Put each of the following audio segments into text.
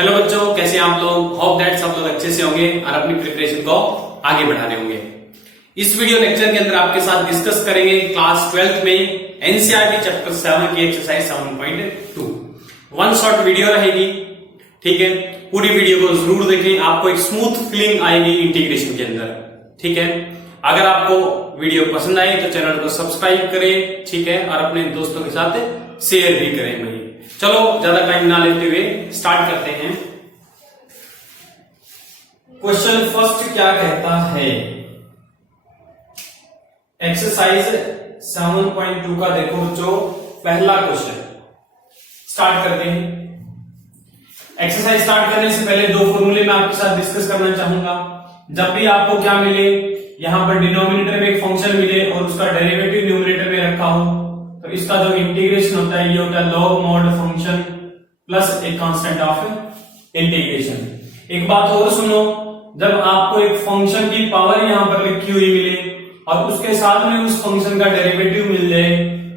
Hello बच्चों, कैसे हैं आप लोग। होप दैट सब लोग अच्छे से होंगे और अपनी प्रिपरेशन को आगे बढ़ा रहे होंगे। इस वीडियो लेक्चर के अंदर आपके साथ डिस्कस करेंगे क्लास 12th में एनसीईआरटी चैप्टर 7 की एक्सरसाइज 7.2। वन शॉट वीडियो रहेगी, ठीक है। पूरी वीडियो को जरूर देखें, आपको एक स्मूथ फीलिंग आएगी इंटीग्रेशन के अंदर, ठीक है। अगर आपको वीडियो पसंद आए तो चैनल को सब्सक्राइब करें, ठीक है, और अपने दोस्तों के साथ शेयर भी करें भाई। चलो ज्यादा टाइम ना लेते हुए स्टार्ट करते हैं। क्वेश्चन फर्स्ट क्या कहता है, एक्सरसाइज 7.2 का देखो जो पहला क्वेश्चन। स्टार्ट करते हैं। एक्सरसाइज स्टार्ट करने से पहले दो फॉर्मूले मैं आपके साथ डिस्कस करना चाहूंगा। जब भी आपको क्या मिले, यहां पर डिनोमिनेटर में एक फंक्शन मिले और उसका डेरिवेटिव न्यूमरेटर में रखा हो, तो इसका जो इंटीग्रेशन होता है ये होता है लॉग मॉड फंक्शन प्लस एक कांस्टेंट ऑफ इंटीग्रेशन। एक बात और सुनो, जब आपको एक फंक्शन की पावर यहां पर लिखी हुई मिले और उसके साथ में उस फंक्शन का डेरिवेटिव मिल जाए,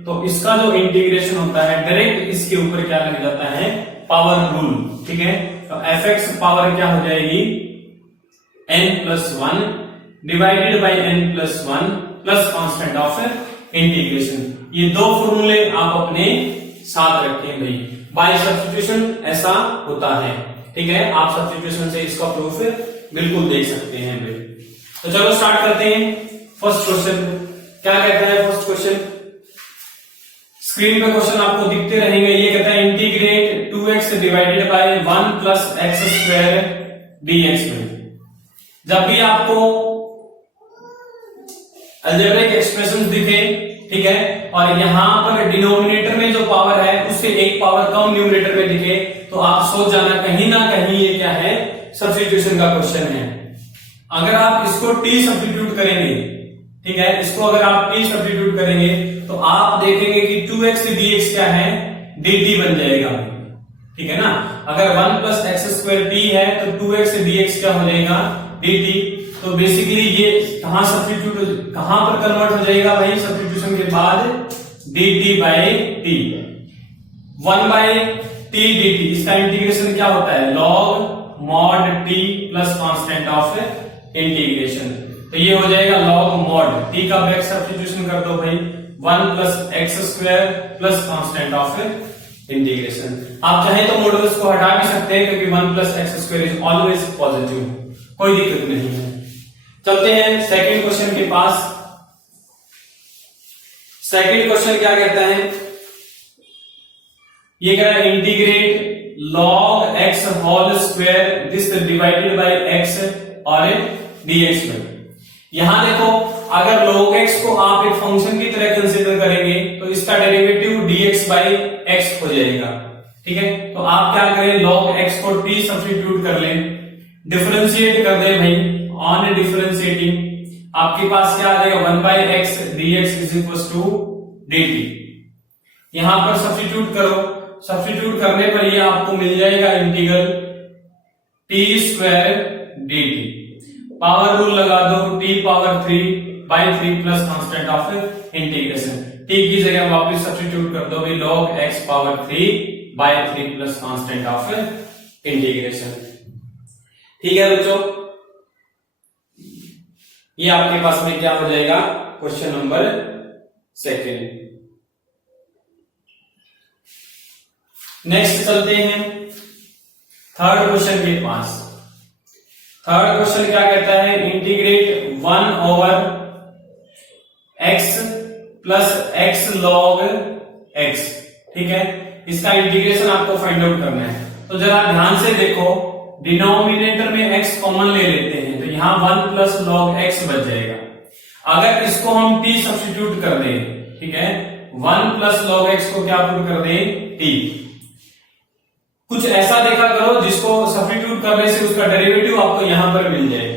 तो इसका जो इंटीग्रेशन होता है डायरेक्ट इसके ऊपर क्या लग जाता है, पावर रूल, ठीक है। तो एफ एक्स पावर क्या हो जाएगी, n+1 divided by n+1 plus constant of integration. ये दो फॉर्मूले आप अपने साथ रखें भाई। बाय सब्स्टिट्यूशन ऐसा होता है, ठीक है। आप सब्स्टिट्यूशन से इसका प्रूफ बिल्कुल देख सकते हैं भाई। तो चलो स्टार्ट करते हैं। फर्स्ट क्वेश्चन क्या कहता है, फर्स्ट क्वेश्चन स्क्रीन पे क्वेश्चन आपको दिखते रहेंगे। ये कहता है integrate 2x divided by 1 plus x square dx में। जब भी आपको अलजेब्रिक एक्सप्रेशन दिखे, ठीक है, और यहां पर डिनोमिनेटर में जो पावर है उससे एक पावर कम न्यूमरेटर में दिखे, तो आप सोच जाना कहीं ना कहीं ये क्या है, सब्स्टिट्यूशन का क्वेश्चन है। अगर आप इसको t सब्स्टिट्यूट करेंगे, ठीक है, इसको अगर आप t सब्स्टिट्यूट करेंगे तो आप देखेंगे कि 2x dx क्या है, dt बन जाएगा, ठीक है ना। अगर 1 प्लस एक्स स्क्वायर t है तो 2x dx क्या हो जाएगा, dt। तो बेसिकली ये कहां सब्स्टिट्यूट, कहां पर कन्वर्ट हो जाएगा भाई, सब्स्टिट्यूशन के बाद dt by t, 1 by t dt। इसका इंटीग्रेशन क्या होता है, log mod t plus constant of integration. तो ये हो जाएगा लॉग मॉड t का बैक सब्स्टिट्यूशन कर दो भाई, 1 plus x square plus constant of integration. आप चाहे तो मॉडुलस को हटा भी सकते हैं क्योंकि 1 plus x square is always positive, कोई दिक्कत नहीं है। चलते हैं सेकंड क्वेश्चन के पास। सेकंड क्वेश्चन क्या कहता है, ये कह रहा है integrate log x whole square this divided by x और dx में। यहां देखो, अगर log x को आप एक फंक्शन की तरह कंसीडर करेंगे तो इसका डेरिवेटिव dx बाई x हो जाएगा, ठीक है। तो आप क्या करें, log x को t सब्स्टिट्यूट कर लें, डिफरेंशिएट कर दें भाई। ऑन डिफरेंशिएटिंग आपके पास क्या आ जाएगा, 1 by x dx is equal to dt। यहां पर सब्स्टिट्यूट करो, सब्स्टिट्यूट करने पर ये आपको मिल जाएगा integral t square dt। Power rule लगा दो, t power 3 by 3 plus constant of integration. t की जगह वापस सब्स्टिट्यूट कर दो भी, log x power 3 by 3 plus constant of integration, ठीक है बच्चों। ये आपके पास में क्या हो जाएगा, क्वेश्चन नंबर सेकंड। नेक्स्ट चलते हैं थर्ड क्वेश्चन के पास। थर्ड क्वेश्चन क्या कहता है, integrate 1 over x plus x log x, ठीक है। इसका इंटीग्रेशन आपको फाइंड आउट करना है। तो जरा ध्यान से देखो, डिनोमिनेटर में x कॉमन ले लेते हैं तो यहां 1 प्लस log x बच जाएगा। अगर इसको हम t सब्स्टिट्यूट कर दें, ठीक है, 1 प्लस log x को क्या पुट कर दें, t। कुछ ऐसा देखा करो जिसको सब्स्टिट्यूट करने से उसका डेरिवेटिव आपको यहां पर मिल जाए।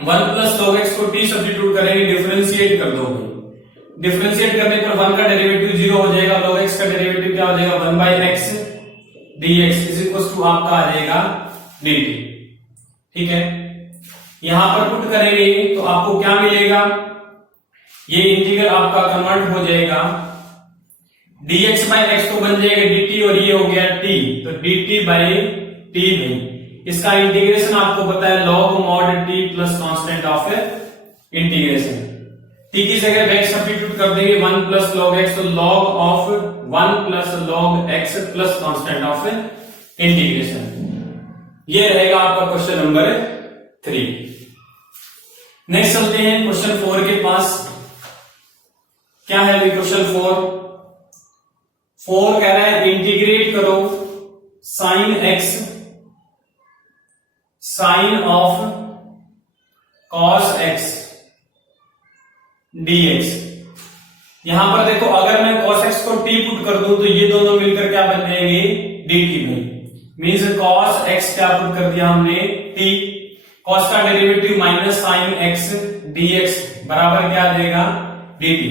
1 प्लस log x को t सब्स्टिट्यूट करेंगे, डिफरेंशिएट कर दो। डिफरेंशिएट करने पर 1 का डेरिवेटिव 0 हो जाएगा, log x का डेरिवेटिव क्या हो जाएगा, 1 by x dx is equal to आपका आ जाएगा dt, ठीक है। यहां पर पुट करेंगे तो आपको क्या मिलेगा, ये इंटीग्रल आपका कन्वर्ट हो जाएगा, dx बाई एक्स तो बन जाएगा dt और ये हो गया t, तो dt बाई टी भाई, इसका इंटीग्रेशन आपको पता है log mod t plus constant of integration. t की जगह बैक सब्स्टिट्यूट कर देंगे 1 प्लस log x, तो log of 1 plus log x plus constant of integration. ये रहेगा आपका क्वेश्चन नंबर 3। नेक्स्ट चलते हैं क्वेश्चन 4 के पास। क्या है भाई क्वेश्चन 4 कह रहा है इंटीग्रेट करो sine x sine of cos x dx। यहां पर देखो अगर मैं cos x को t पुट कर दूं तो ये दोनों मिलकर क्या बन जाएंगे dt भाई, मीन्स cos x क्या पुट कर दिया हमने t, cos का derivative minus sine x dx बराबर क्या आ जाएगा dt,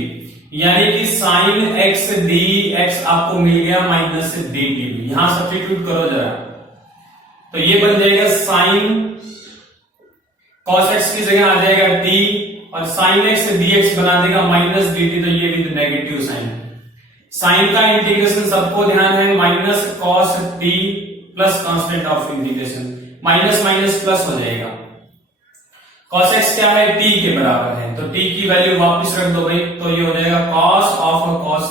यानी कि साइन x dx आपको मिल गया माइनस dt। यहां सब्स्टिट्यूट करो जरा, तो ये बन जाएगा साइन cos x की जगह आ जाएगा t और साइन x dx बना देगा माइनस dt, तो ये विद नेगेटिव साइन। साइन का इंटीग्रेशन सबको ध्यान है, minus cos t plus constant of integration, minus minus plus हो जाएगा। cos x क्या है t के बराबर है, तो t की वैल्यू वापस रख दो भाई, तो ये हो जाएगा cos of cos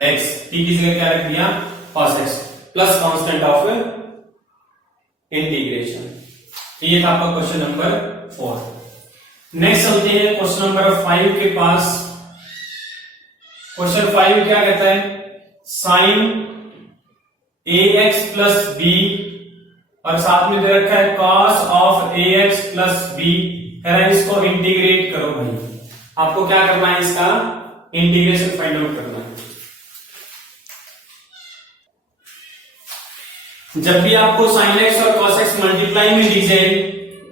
x, t की जगह क्या रख दिया cos x plus constant of integration. तो ये था आपका क्वेश्चन नंबर 4। नेक्स्ट चलते हैं क्वेश्चन नंबर 5 के पास। क्वेश्चन 5 क्या कहता है, साइन ax प्लस b और साथ में दे रखा है cos of ax plus b, कह रहा है इसको इंटीग्रेट करो भाई। आपको क्या करना है, इसका इंटीग्रेशन फाइंड आउट करना है। जब भी आपको sin x और cos x मल्टीप्लाई में दी जाए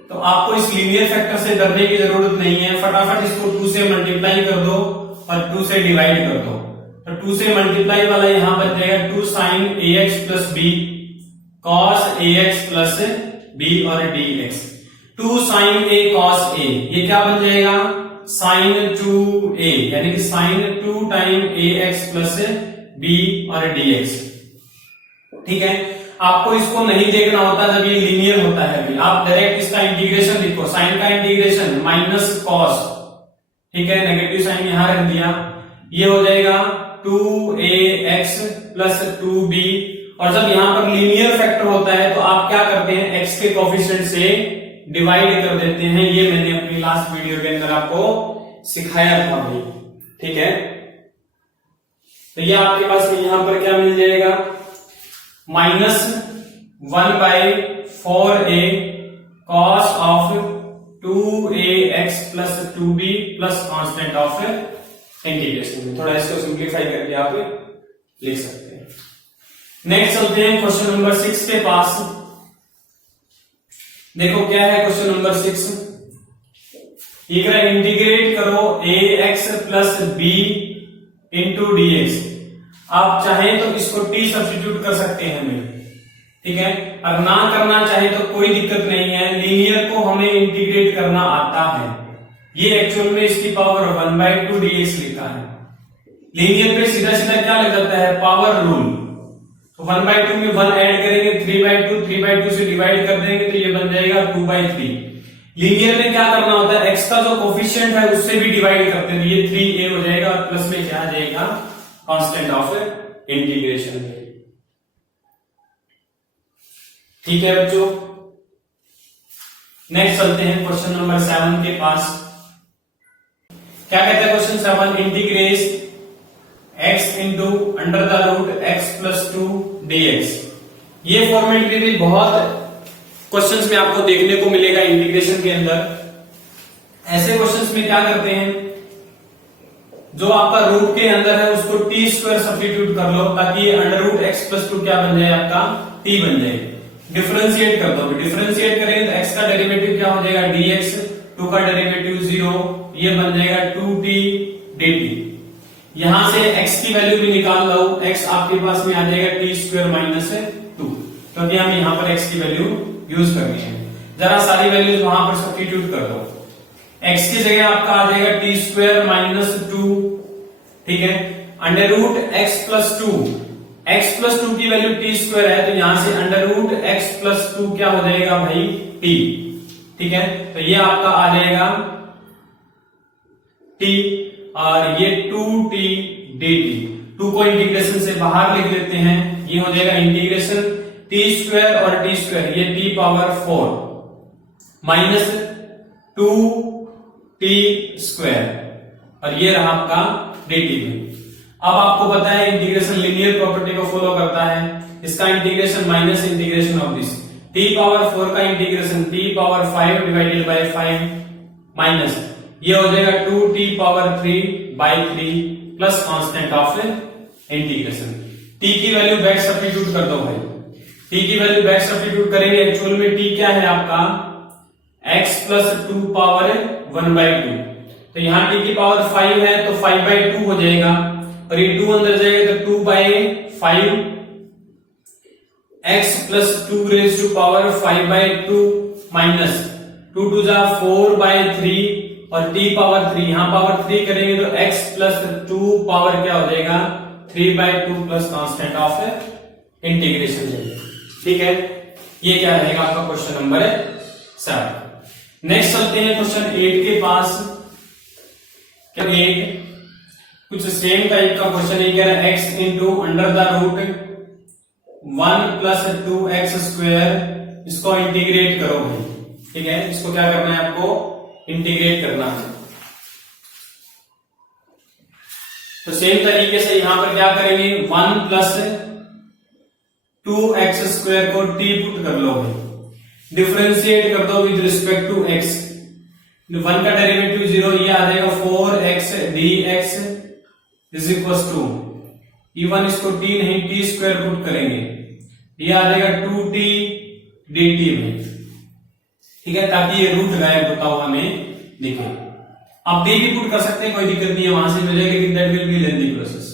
तो आपको इस लीनियर फैक्टर से डरने की जरूरत नहीं है, फटाफट इसको 2 से मल्टीप्लाई कर दो और 2 से डिवाइड कर दो, तो 2 से मल्टीप्लाई वाला यहां बन जाएगा 2 sin ax plus b cos ax plus b और dx। 2 sin a cos a, ये क्या बन जाएगा sin 2a, यानी कि sin 2 time ax plus b और dx। ठीक है, आपको इसको नहीं देखना होता जब ये लीनियर होता है अभी, आप डायरेक्ट इसका इंटीग्रेशन लिखो, साइन का इंटीग्रेशन माइनस कॉस, ठीक है, नेगेटिव साइन यहां रख दिया, ये हो जाएगा 2ax प्लस 2b। और जब यहां पर लीनियर फैक्टर होता है तो आप क्या करते हैं, x के कोफिशिएंट से डिवाइड कर देते हैं। ये मैंने अपनी लास्ट वीडियो के अंदर आपको सिखाया था भाई, ठीक है। तो ये आपके पास में यहां पर क्या मिल जाएगा, minus 1/4a cos of 2ax plus 2b plus constant of integration. थोड़ा इसको सिंप्लीफाई करके आप लिख सकते हैं। नेक्स्ट चलते हैं क्वेश्चन नंबर 6 के पास। देखो क्या है क्वेश्चन नंबर 6, ये कह रहा है इंटीग्रेट करो ax plus b into dx। आप चाहें तो इसको t सब्स्टिट्यूट कर सकते हैं हमें, ठीक है, और ना करना चाहे तो कोई दिक्कत नहीं है। लीनियर को हमें इंटीग्रेट करना आता है, ये एक्चुअल में इसकी पावर 1/2 dx लिखा है। लीनियर पे सीधा सीधा क्या लग जाता है, पावर रूल। तो 1/2 में 1 ऐड करेंगे, 3/2, 3/2 से डिवाइड कर देंगे तो ये बन जाएगा 2/3। लीनियर में क्या करना होता है, x का जो कोफिशिएंट है उससे भी डिवाइड करते हैं, ये 3a हो जाएगा और प्लस में क्या आ जाएगा, कांस्टेंट ऑफ इंटीग्रेशन। ठीक है बच्चों, नेक्स्ट चलते हैं क्वेश्चन नंबर 7 के पास। क्या कहता है question 7, integrate x into under the root x plus 2 dx। ये फॉर्मेट भी बहुत क्वेश्चंस में आपको देखने को मिलेगा इंटीग्रेशन के अंदर। ऐसे क्वेश्चंस में क्या करते हैं, जो आपका रूट के अंदर है उसको t स्क्वायर सब्स्टिट्यूट कर लो ताकि ये अंडर रूट x प्लस 2 क्या बन जाए, आपका t बन जाए। डिफरेंशिएट कर दो, डिफरेंशिएट करेंगे तो x का डेरिवेटिव क्या हो जाएगा dx, 2 का डेरिवेटिव 0, ये बन जाएगा 2t dt। यहां से x की वैल्यू भी निकाल लो, x आपके पास में आ जाएगा t स्क्वायर माइनस 2, क्योंकि हम यहां पर x की वैल्यू यूज करनी है। जरा सारी वैल्यूज वहां पर सब्स्टिट्यूट कर दो, x की जगह आपका आ जाएगा t स्क्वायर माइनस 2, ठीक है, under root x plus 2, x plus 2 की वैल्यू t स्क्वायर है तो यहां से under root x x plus 2 क्या हो जाएगा भाई t। ठीक है, तो ये आपका आ जाएगा t और ये 2t dt। 2 को इंटीग्रेशन से बाहर लिख लेते हैं, ये हो जाएगा इंटीग्रेशन t स्क्वायर और t स्क्वायर, ये t power 4 minus 2t square और ये रहा आपका dt में। अब आपको पता है इंटीग्रेशन लीनियर प्रॉपर्टी को फॉलो करता है, इसका integration minus integration of this t power 4 का integration t power 5 divided by 5 minus ये हो जाएगा 2t power 3 by 3 plus constant of integration. t की वैल्यू बैक सब्स्टिट्यूट कर दो भाई, t की वैल्यू बैक सब्स्टिट्यूट करेंगे, एक्चुअल में t क्या है आपका x प्लस 2 पावर 1 बाय 2, तो यहाँ t की पावर 5 है तो 5 बाय 2 हो जाएगा और ये 2 अंदर जाएगा तो 2 by 5 x plus 2 raise to power 5 by 2 minus 2 two जा 4 बाय 3 और t पावर 3, यहाँ पावर 3 करेंगे तो x प्लस 2 पावर क्या हो जाएगा 3 by 2 plus constant of integration जाएगा। ठीक है, ये क्या रहेगा आपका क्वेश्चन नंबर 7। नेक्स्ट चलते हैं क्वेश्चन 8 के पास। क्या 8 कुछ सेम टाइप का क्वेश्चन है, कह रहा है x into under the root 1 plus 2x square, इसको इंटीग्रेट करो भाई। ठीक है, इसको क्या करना है आपको इंटीग्रेट करना है। तो सेम तरीके से यहां पर क्या करेंगे 1 प्लस 2x स्क्वायर को t पुट कर लो भाई, डिफरेंशिएट कर दो विद रिस्पेक्ट टू x, 1 का डेरिवेटिव 0, ये आ जाएगा 4x dx is equal to even इसको t नहीं t स्क्वायर पुट करेंगे, ये आ जाएगा 2t dt में। ठीक है, ताकि ये रूट गायब होता हुआ हमें दिखे। आप d भी पुट कर सकते हैं, कोई दिक्कत नहीं है, वहां से मिलेगा, लेकिन that will B lengthy process.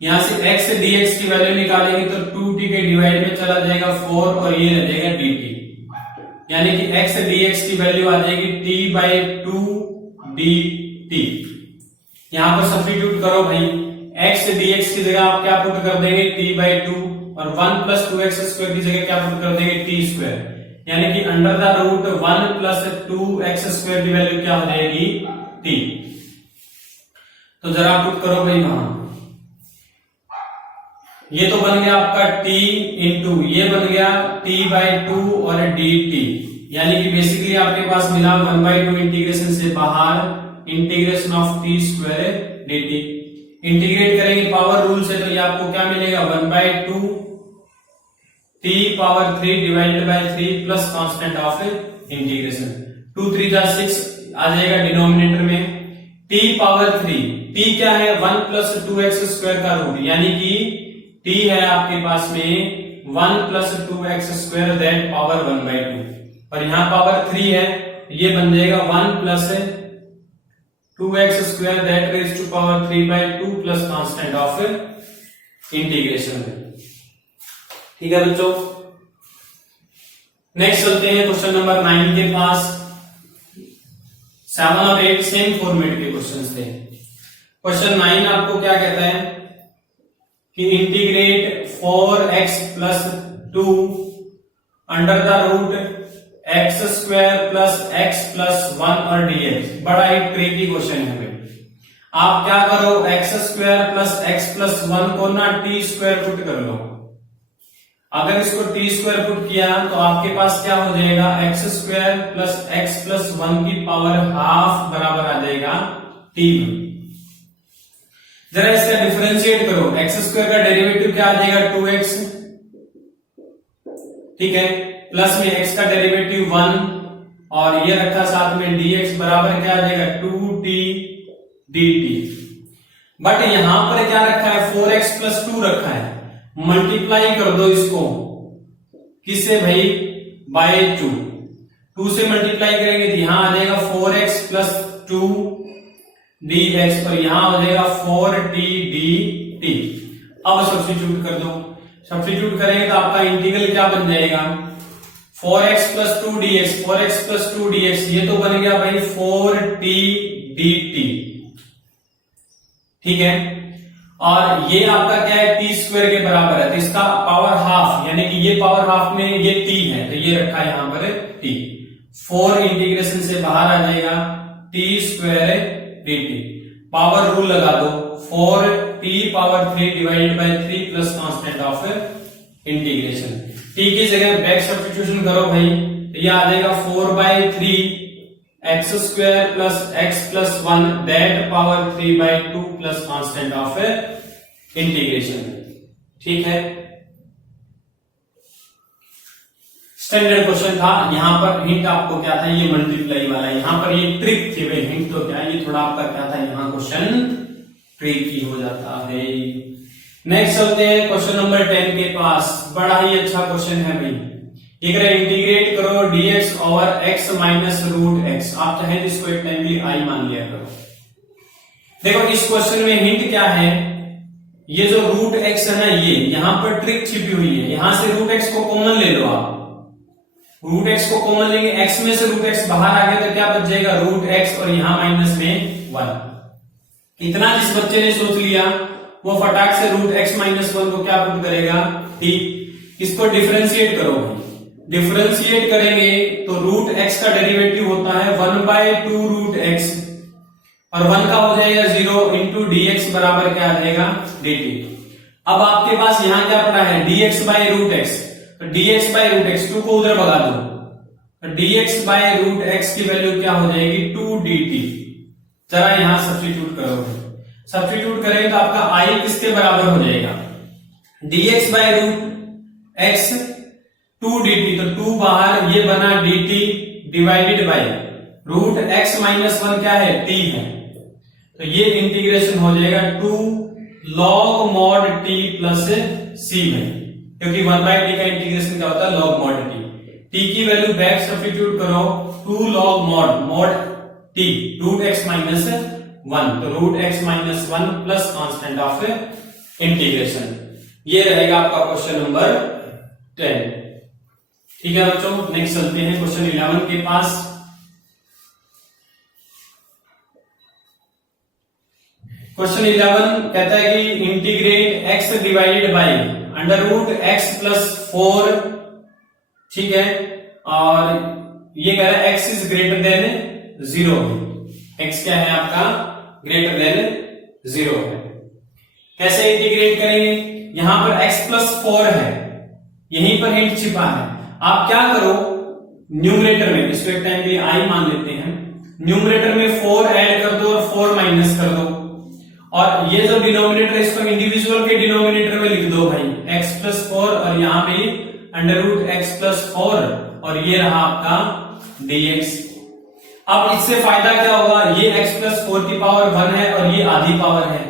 यहां से x dx की वैल्यू निकालेंगे तो 2t के डिवाइड में चला जाएगा 4 और ये रह जाएगा dt, यानी कि x dx की वैल्यू आ जाएगी t बाय 2 dt। यहां पर सब्स्टिट्यूट करो भाई, x dx की जगह आप क्या पुट कर देंगे t बाय 2 और 1 प्लस 2x स्क्वायर की जगह क्या पुट कर देंगे t स्क्वायर, यानी कि under the root 1 plus 2x square की वैल्यू क्या हो जाएगी t। तो जरा पुट करो भाई वहां, ये तो बन गया आपका t इंटू ये बन गया t बाय 2 और dt, यानी कि बेसिकली आपके पास मिला 1 बाय 2 इंटीग्रेशन से बाहर integration of t square dt। Integrate करेंगे पावर रूल से तो ये आपको क्या मिलेगा 1 by 2 t power 3 divided by 3 plus constant of integration, 2 3 जा 6 आ जाएगा डिनोमिनेटर में, t पावर 3, t क्या है 1 प्लस 2x स्क्वायर का रूट, यानी कि t है आपके पास में 1 plus 2x square that power 1 by 2 और यहाँ पावर 3 है, ये बन जाएगा 1 plus 2x square that raise to power 3 by 2 plus constant of integration. ठीक है बच्चों, नेक्स्ट चलते हैं क्वेश्चन नंबर 9 के पास। 7 और 8 सेम फॉर्मेट के क्वेश्चंस थे। क्वेश्चन 9 आपको क्या कहता है कि integrate 4x plus 2 under the root x square plus x plus 1 और dx। बड़ा ही ट्रिकी क्वेश्चन है हमें। आप क्या करो x square plus x plus 1 को ना t स्क्वायर पुट कर लो, अगर इसको t स्क्वायर पुट किया तो आपके पास क्या हो जाएगा x square plus x plus 1 की पावर हाफ बराबर आ जाएगा t। जरा इसका डिफरेंशिएट करो, x स्क्वायर का डेरिवेटिव क्या आ जाएगा 2x, ठीक है, प्लस में x का डेरिवेटिव 1 और ये रखा साथ में dx बराबर क्या आ जाएगा 2t dt। बट यहां पर क्या रखा है 4x प्लस 2 रखा है, मल्टीप्लाई कर दो इसको किससे भाई बाय 2, 2 से मल्टीप्लाई करेंगे तो यहां आ जाएगा 4x प्लस 2 dx और यहां हो जाएगा 4t dt। अब सब्स्टिट्यूट कर दो, सब्स्टिट्यूट करेंगे तो आपका इंटीग्रल क्या बन जाएगा 4x plus 2 dx, 4x plus 2 dx ये तो बन गया भाई 4t dt। ठीक है, और ये आपका क्या है, टी स्क्वायर के बराबर है, तो इसका पावर हाफ, यानी कि ये पावर हाफ में ये टी है, तो ये रखा है यहां पर टी। 4 इंटीग्रेशन से बाहर आ जाएगा, T square D T. Power rule लगा दो, 4t power 3 divided by 3 plus constant of integration. T की जगह बैक सब्स्टिट्यूशन करो भाई, तो ये आ जाएगा 4/3 x square plus x plus 1 that power 3/2 plus constant of integration. ठीक है, स्टैंडर्ड क्वेश्चन था। यहां पर हिंट आपको क्या था, ये मल्टीप्लाई वाला, यहां पर ये ट्रिक थी भाई, हिंट तो क्या, ये थोड़ा आपका क्या था, यहां क्वेश्चन ट्रिकी हो जाता है। नेक्स्ट चलते हैं क्वेश्चन नंबर 10 के पास। बड़ा ही अच्छा क्वेश्चन है भाई, ये कह रहा है इंटीग्रेट करो dx over x minus root x। आप चाहे इसको एक टाइम के लिए i मान लिया करो। देखो इस क्वेश्चन में हिंट क्या है, ये जो रूट x है ना, ये यहां पर ट्रिक छिपी हुई है। यहां से रूट x को कॉमन ले लो आप, रूट x को कॉमन लेंगे, x में से रूट x बाहर आ गया तो क्या बच जाएगा, रूट x और यहां माइनस में 1। इतना जिस बच्चे ने सोच लिया वो फटाक से रूट x माइनस 1 को क्या पुट करेगा, t। इसको डिफरेंशिएट करो, डिफरेंशिएट करेंगे तो रूट x का डेरिवेटिव होता है 1/2 रूट x और 1 का हो जाएगा 0 इंटू dx बराबर क्या आ जाएगा, dt। अब आपके पास यहां क्या पड़ा है, dx बाय रूट x, तो dx बाय रूट x 2 को उधर भगा दो, तो dx बाय रूट x की वैल्यू क्या हो जाएगी, 2 dt। जरा यहां सब्स्टिट्यूट करोगे, सब्स्टिट्यूट करेंगे तो आपका i किसके बराबर हो जाएगा, dx by root x 2 dt, तो 2 बाहर, ये बना dt divided by root x minus 1 क्या है, t है, तो ये इंटीग्रेशन हो जाएगा 2 log mod t plus c में, क्योंकि 1/t का इंटीग्रेशन क्या होता है, log mod t। t की वैल्यू बैक सब्स्टिट्यूट करो, 2 log mod t root x minus 1, तो root x minus 1 plus constant of integration. ये रहेगा आपका क्वेश्चन नंबर 10। ठीक है बच्चों, नेक्स्ट चलते हैं क्वेश्चन 11 के पास। क्वेश्चन 11 कहता है कि integrate x divided by under root x plus 4। ठीक है, और ये कह रहा है x is greater than 0, x क्या है आपका, ग्रेटर देन 0 है। कैसे इंटीग्रेट करेंगे, यहां पर x प्लस 4 है, यहीं पर हिंट छिपा है। आप क्या करो, न्यूमरेटर में, इसको एक टाइम के लिए i मान लेते हैं, न्यूमरेटर में 4 ऐड कर दो और 4 माइनस कर दो, और ये जो डिनोमिनेटर है इसको इंडिविजुअल के डिनोमिनेटर में लिख दो भाई, x प्लस 4 और यहां पे अंडर रूट x प्लस 4 और ये रहा आपका dx। अब इससे फायदा क्या होगा, ये x प्लस 4 की पावर 1 है और ये आधी पावर है,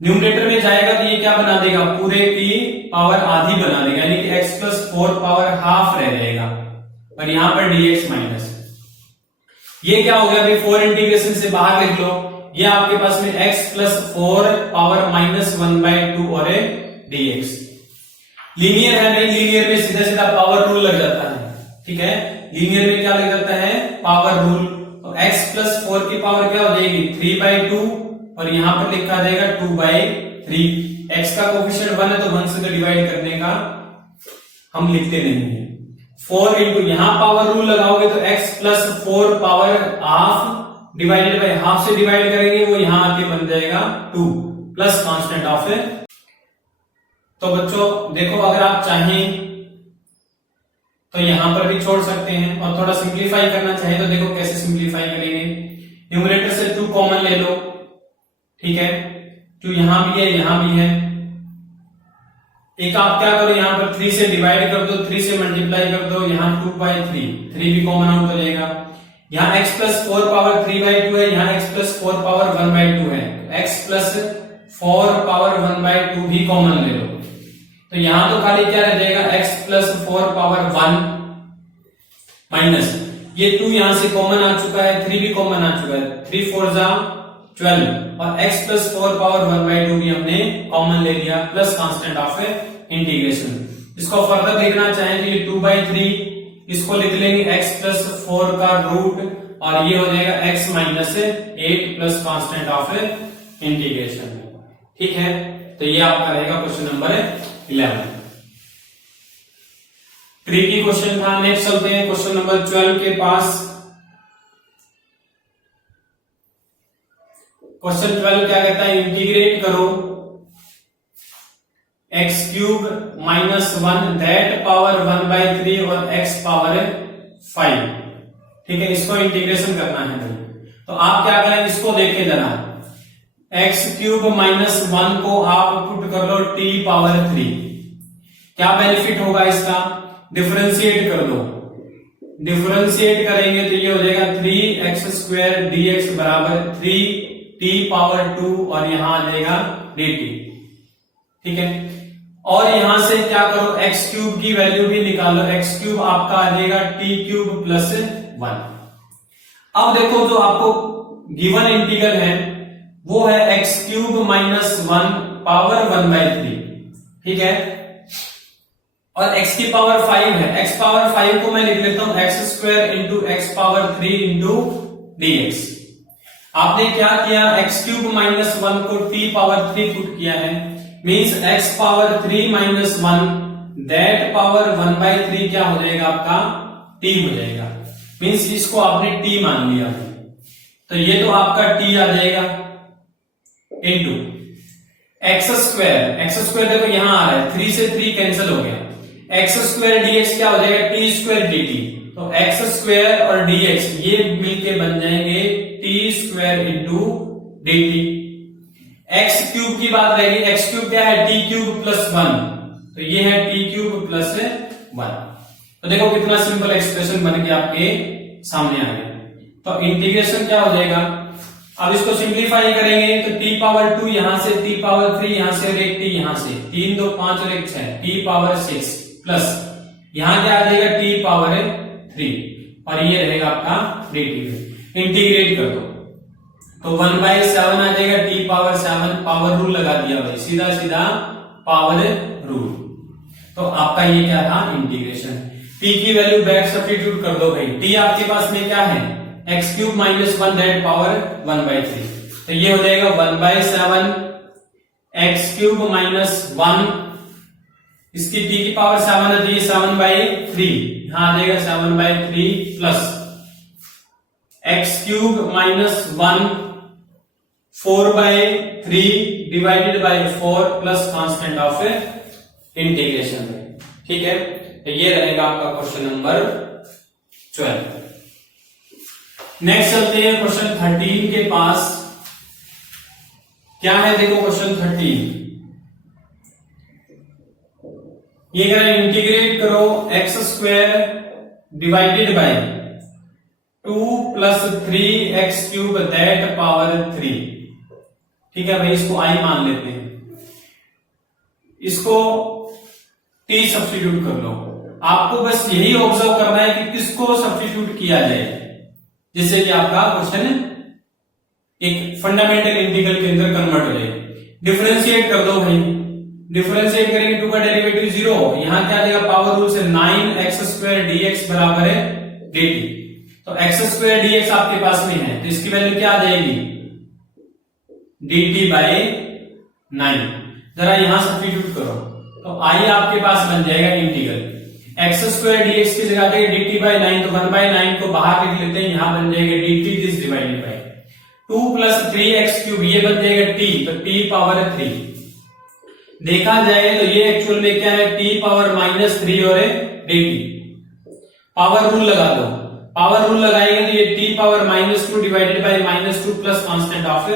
न्यूमरेटर में जाएगा तो ये क्या बना देगा, पूरे की पावर आधी बना देगा, यानी कि x प्लस 4 पावर हाफ रह जाएगा और यहां पर dx माइनस। ये क्या हो गया भाई, 4 इंटीग्रेशन से बाहर लिख लो, ये आपके पास में x प्लस 4 पावर माइनस 1/2 और dx। लीनियर है भाई, लीनियर में सीधा सीधा पावर रूल लग जाता है। ठीक है, लीनियर में क्या लग जाता है, पावर रूल। तो x प्लस 4 की पावर क्या हो जाएगी, 3/2 और यहां पर लिखा जाएगा 2/3। x का कोफिशिएंट 1 है तो 1 से डिवाइड करने का हम लिखते नहीं है। 4 इंटू यहां पावर रूल लगाओगे तो x plus 4 power half divided by half से डिवाइड करेंगे, वो यहां आके बन जाएगा 2 प्लस कांस्टेंट ऑफ। तो बच्चों देखो, अगर आप चाहें तो यहां पर भी छोड़ सकते हैं और थोड़ा सिंप्लीफाई करना चाहे तो देखो कैसे सिंप्लीफाई करेंगे। न्यूमरेटर से 2 कॉमन ले लो, ठीक है, 2 यहां भी है यहां भी है। एक आप क्या करो, यहां पर 3 से डिवाइड कर दो, 3 से मल्टीप्लाई कर दो, यहां 2/3, 3 भी कॉमन आउट हो जाएगा। यहां x प्लस 4 पावर 3/2 है, यहां x प्लस 4 पावर 1/2 है, x प्लस 4 पावर 1/2 भी कॉमन ले लो, तो यहां तो खाली क्या रह जाएगा, x प्लस 4 पावर 1 माइनस ये 2 यहां से कॉमन आ चुका है, 3 भी कॉमन आ चुका है, 3 4 जा 12 और x प्लस 4 पावर 1/2 भी हमने कॉमन ले लिया प्लस कांस्टेंट ऑफ इंटीग्रेशन। इसको फर्दर देखना चाहें तो ये 2/3 इसको लिख लेंगे x प्लस 4 का रूट और ये हो जाएगा x minus 8 plus constant of integration. ठीक है, तो ये आपका रहेगा क्वेश्चन नंबर 11। ट्रिकी क्वेश्चन था। नेक्स्ट चलते हैं क्वेश्चन नंबर 12 के पास। क्वेश्चन 12 क्या कहता है, इंटीग्रेट करो x cube minus 1 that power 1/3 और x पावर 5। ठीक है, इसको इंटीग्रेशन करना है भाई। तो आप क्या करें, इसको देखें जरा, x क्यूब माइनस 1 को आप पुट कर लो t पावर 3। क्या बेनिफिट होगा इसका, डिफरेंशिएट कर दो। डिफरेंशिएट करेंगे तो ये हो जाएगा 3x² dx बराबर 3t पावर 2 और यहां आ जाएगा dt। ठीक है, और यहां से क्या करो, x क्यूब की वैल्यू भी निकालो। x क्यूब आपका आ जाएगा t क्यूब प्लस 1। अब देखो जो आपको गिवन इंटीग्रल है वो है x क्यूब माइनस 1 पावर 1/3। ठीक है, और x की पावर 5 है। x पावर 5 को मैं लिख लेता हूं x² into x power 3 into dx। आपने क्या किया, x क्यूब माइनस 1 को t पावर 3 पुट किया है, means x power 3 minus 1 that power 1/3 क्या हो जाएगा आपका, t हो जाएगा। मीन्स इसको आपने t मान लिया, तो ये तो आपका t आ जाएगा इंटू x² देखो यहां आ रहा है, 3 से 3 कैंसिल हो गया, x² dx क्या हो जाएगा, t² dt। तो x² और dx ये मिलके बन जाएंगे t² into dt। x cube की बात रहेगी, x क्यूब क्या है, t क्यूब प्लस 1, तो ये है t क्यूब प्लस 1। तो देखो कितना सिंपल एक्सप्रेशन बन के आपके सामने आ गया। तो इंटीग्रेशन क्या हो जाएगा, अब इसको सिंप्लीफाई करेंगे तो t पावर 2 यहां से, t पावर 3 यहां से और एक t यहां से, 3 2 5 और 1 6, t पावर 6 प्लस यहां क्या आ जाएगा t पावर 3 और ये रहेगा आपका dt। इंटीग्रेट कर दो तो 1/7 आ जाएगा, t पावर 7, पावर रूल लगा दिया भाई, सीधा सीधा पावर रूल। तो आपका ये क्या था, इंटीग्रेशन। t की वैल्यू बैक सब्स्टिट्यूट कर दो भाई, t आपके पास में क्या है, x cube minus 1 that power 1/3, तो ये हो जाएगा 1/7 x क्यूब माइनस 1, इसकी t की पावर 7 है तो ये 7/3, यहां आ जाएगा 7/3 plus x cube minus 1 4/3 divided by 4 plus constant of integration. ठीक है, तो ये रहेगा आपका क्वेश्चन नंबर 12। नेक्स्ट चलते हैं क्वेश्चन 13 के पास। क्या है देखो क्वेश्चन 13, ये करें इंटीग्रेट करो x² divided by 2 plus 3x³ that power 3। ठीक है भाई, इसको i मान लेते हैं, इसको t सब्स्टिट्यूट कर लो। आपको बस यही ऑब्जर्व करना है कि किसको सब्स्टिट्यूट किया जाए, जिससे कि आपका क्वेश्चन एक फंडामेंटल इंटीग्रल के अंदर कन्वर्ट हो जाए। डिफरेंशिएट कर दो भाई, डिफरेंशिएट करेंगे 2 का डेरिवेटिव 0, यहां क्या देगा, पावर रूल से 9x² dx बराबर है dt। तो x² dx आपके पास में है, तो इसकी वैल्यू क्या आ जाएगी, dt बाय 9। जरा यहां सब्स्टिट्यूट करो तो i आपके पास बन जाएगा इंटीग्रल x² dx की जगह पे dt बाय 9, तो 1/9 को बाहर लिख लेते हैं, यहां बन जाएगा dt this divided by 2 plus 3x³, ये बन जाएगा t, तो t पावर 3। देखा जाए तो ये एक्चुअल में क्या है, t पावर -3 और dt। पावर रूल लगा दो, पावर रूल लगाएंगे तो ये t power -2 divided by -2 plus constant of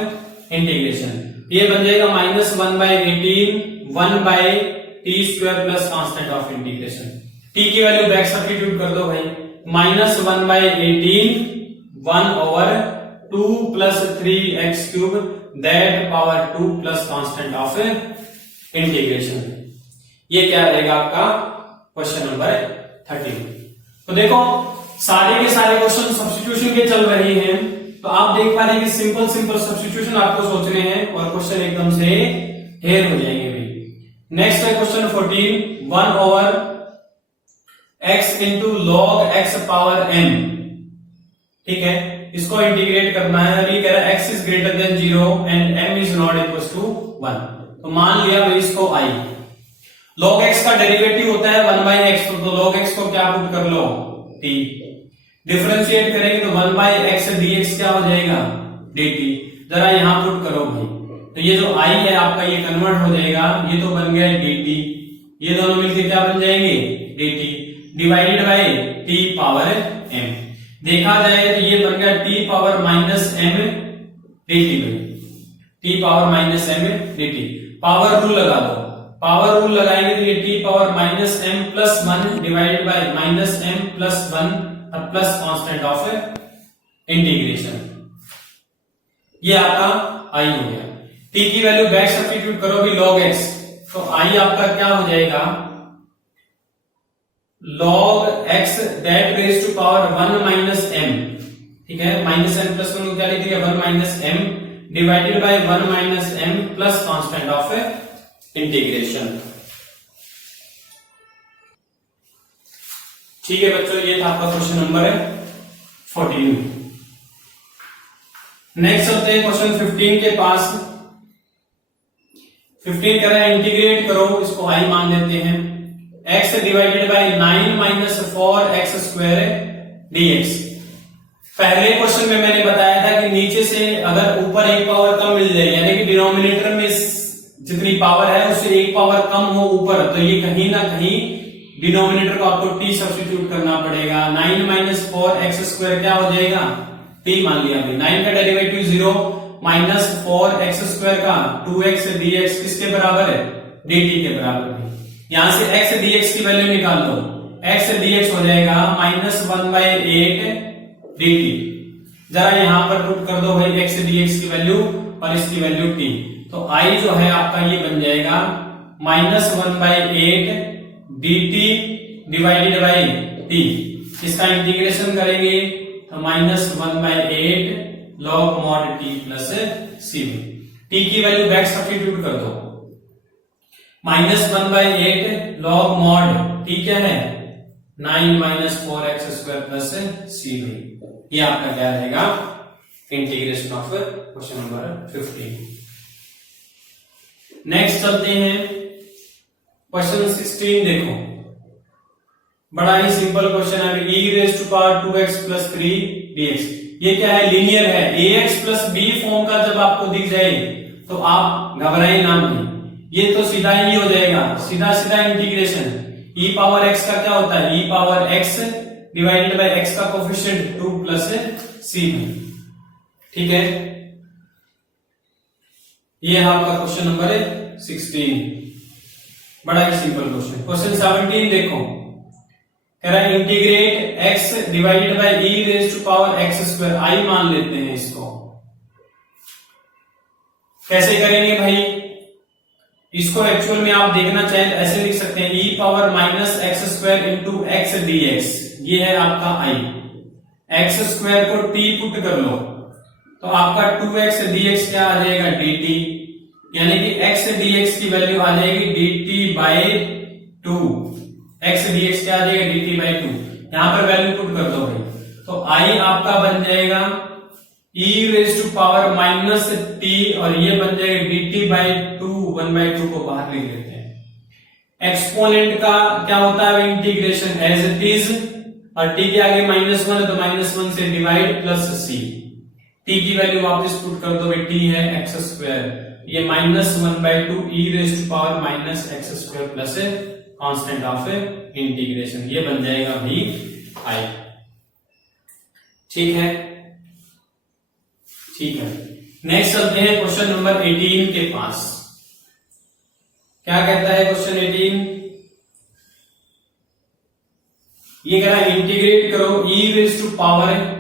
integration, ये बन जाएगा -1/18 1/t² plus constant of integration. t की वैल्यू बैक सब्स्टिट्यूट कर दो भाई, -1/18 1/2 plus 3x³ that power 2 plus constant of integration. ये क्या रहेगा आपका क्वेश्चन नंबर 13। तो देखो सारे के सारे क्वेश्चन सब्स्टिट्यूशन के चल रहे हैं, तो आप देख पा रहे हैं कि सिंपल सिंपल सब्स्टिट्यूशन आपको सोचने हैं और क्वेश्चन एकदम से हेयर हो जाएंगे भाई। नेक्स्ट है question 14, 1/x into log x power n। ठीक है, इसको इंटीग्रेट करना है और ये कह रहा है x is greater than 0 and m is not equal to 1। तो मान लिया भाई इसको i। log x का डेरिवेटिव होता है 1/x, तो log x को क्या पुट कर लो t। डिफरेंशिएट करेंगे तो 1/x dx क्या हो जाएगा dt। जरा यहां पुट करो भाई, तो ये जो i है आपका ये कन्वर्ट हो जाएगा, ये तो बन गया dt, ये दोनों मिलकर क्या बन जाएंगे dt divided by t power m। देखा जाए तो ये बन गया t power minus m dt भाई, t power minus m dt। Power rule लगा दो, पावर रूल लगाएंगे तो ये t power minus m plus 1 divided bye minus m plus 1 और प्लस कांस्टेंट ऑफ इंटीग्रेशन, ये आपका i हो गया। t की वैल्यू बैक सब्स्टिट्यूट करोगे log x, तो i आपका क्या हो जाएगा log x that raise to power 1 minus m, ठीक है, माइनस m प्लस 1 को क्या लिख दिया 1 minus m divided by 1 minus m plus constant of integration. ठीक है बच्चों, ये था आपका क्वेश्चन नंबर 14। नेक्स्ट चलते हैं क्वेश्चन 15 के पास। 15 कह रहा है इंटीग्रेट करो, इसको i मान लेते हैं, x divided bye 9 minus 4x square dx। पहले क्वेश्चन में मैंने बताया था कि नीचे से अगर ऊपर एक पावर कम मिल जाए, यानी कि डिनोमिनेटर में जितनी पावर है उससे एक पावर कम हो ऊपर, तो ये कहीं ना कहीं डिनोमिनेटर को आपको t सब्स्टिट्यूट करना पड़ेगा। 9 माइनस 4x स्क्वायर क्या हो जाएगा t मान लिया भाई, 9 का डेरिवेटिव 0 माइनस 4x स्क्वायर का 2x dx किसके बराबर है dt के बराबर है। यहां से x dx की वैल्यू निकाल दो, x dx हो जाएगा माइनस 1/8 dt। जरा यहां पर पुट कर दो भाई x dx की वैल्यू और इसकी वैल्यू t, तो i जो है आपका ये बन जाएगा minus 1/8 dt divided by t। इसका इंटीग्रेशन करेंगे तो minus 1/8 log mod t plus c। t की वैल्यू बैक सब्स्टिट्यूट कर दो, माइनस 1/8 log mod t क्या है 9 minus 4x square plus c। ये आपका क्या रहेगा integration of question number 15। Next चलते हैं क्वेश्चन 16। देखो बड़ा ही सिंपल क्वेश्चन है, e raise to power 2x plus 3 dx। ये क्या है लीनियर है, ax प्लस b फॉर्म का जब आपको दिख जाए तो आप घबराए ना नहीं, ये तो सीधा ही हो जाएगा, सीधा सीधा इंटीग्रेशन। e पावर x का क्या होता है e power x divided by x का कोफिशिएंट 2 प्लस c, ठीक है। ये है आपका क्वेश्चन नंबर 16, बड़ा ही सिंपल क्वेश्चन। क्वेश्चन 17 देखो, कह रहा है integrate x divided by e raise to power x square, i मान लेते हैं इसको। कैसे करेंगे भाई, इसको एक्चुअल में आप देखना चाहें तो ऐसे लिख सकते हैं e power minus x square into x dx, ये है आपका i। x स्क्वायर को t पुट कर लो तो आपका 2x dx क्या आ जाएगा dt, यानी कि x dx की वैल्यू आ जाएगी dt बाय 2। x dx क्या आ जाएगा dt बाय 2, यहां पर वैल्यू पुट कर दो भाई, तो i आपका बन जाएगा e raise to power minus t और ये बन जाएगा dt बाय 2, 1/2 को बाहर लिख लेते हैं। एक्सपोनेंट का क्या होता है इंटीग्रेशन एज इट इज, और t के आगे -1 है तो -1 से डिवाइड प्लस c। t की वैल्यू वापस पुट कर दो, t है x स्क्वायर, ये -1/2 e raise to power minus x square plus constant of integration, ये बन जाएगा भी i। ठीक है, ठीक है। नेक्स्ट चलते हैं क्वेश्चन नंबर 18 के पास। क्या कहता है क्वेश्चन 18, ये कह रहा है इंटीग्रेट करो e raise to power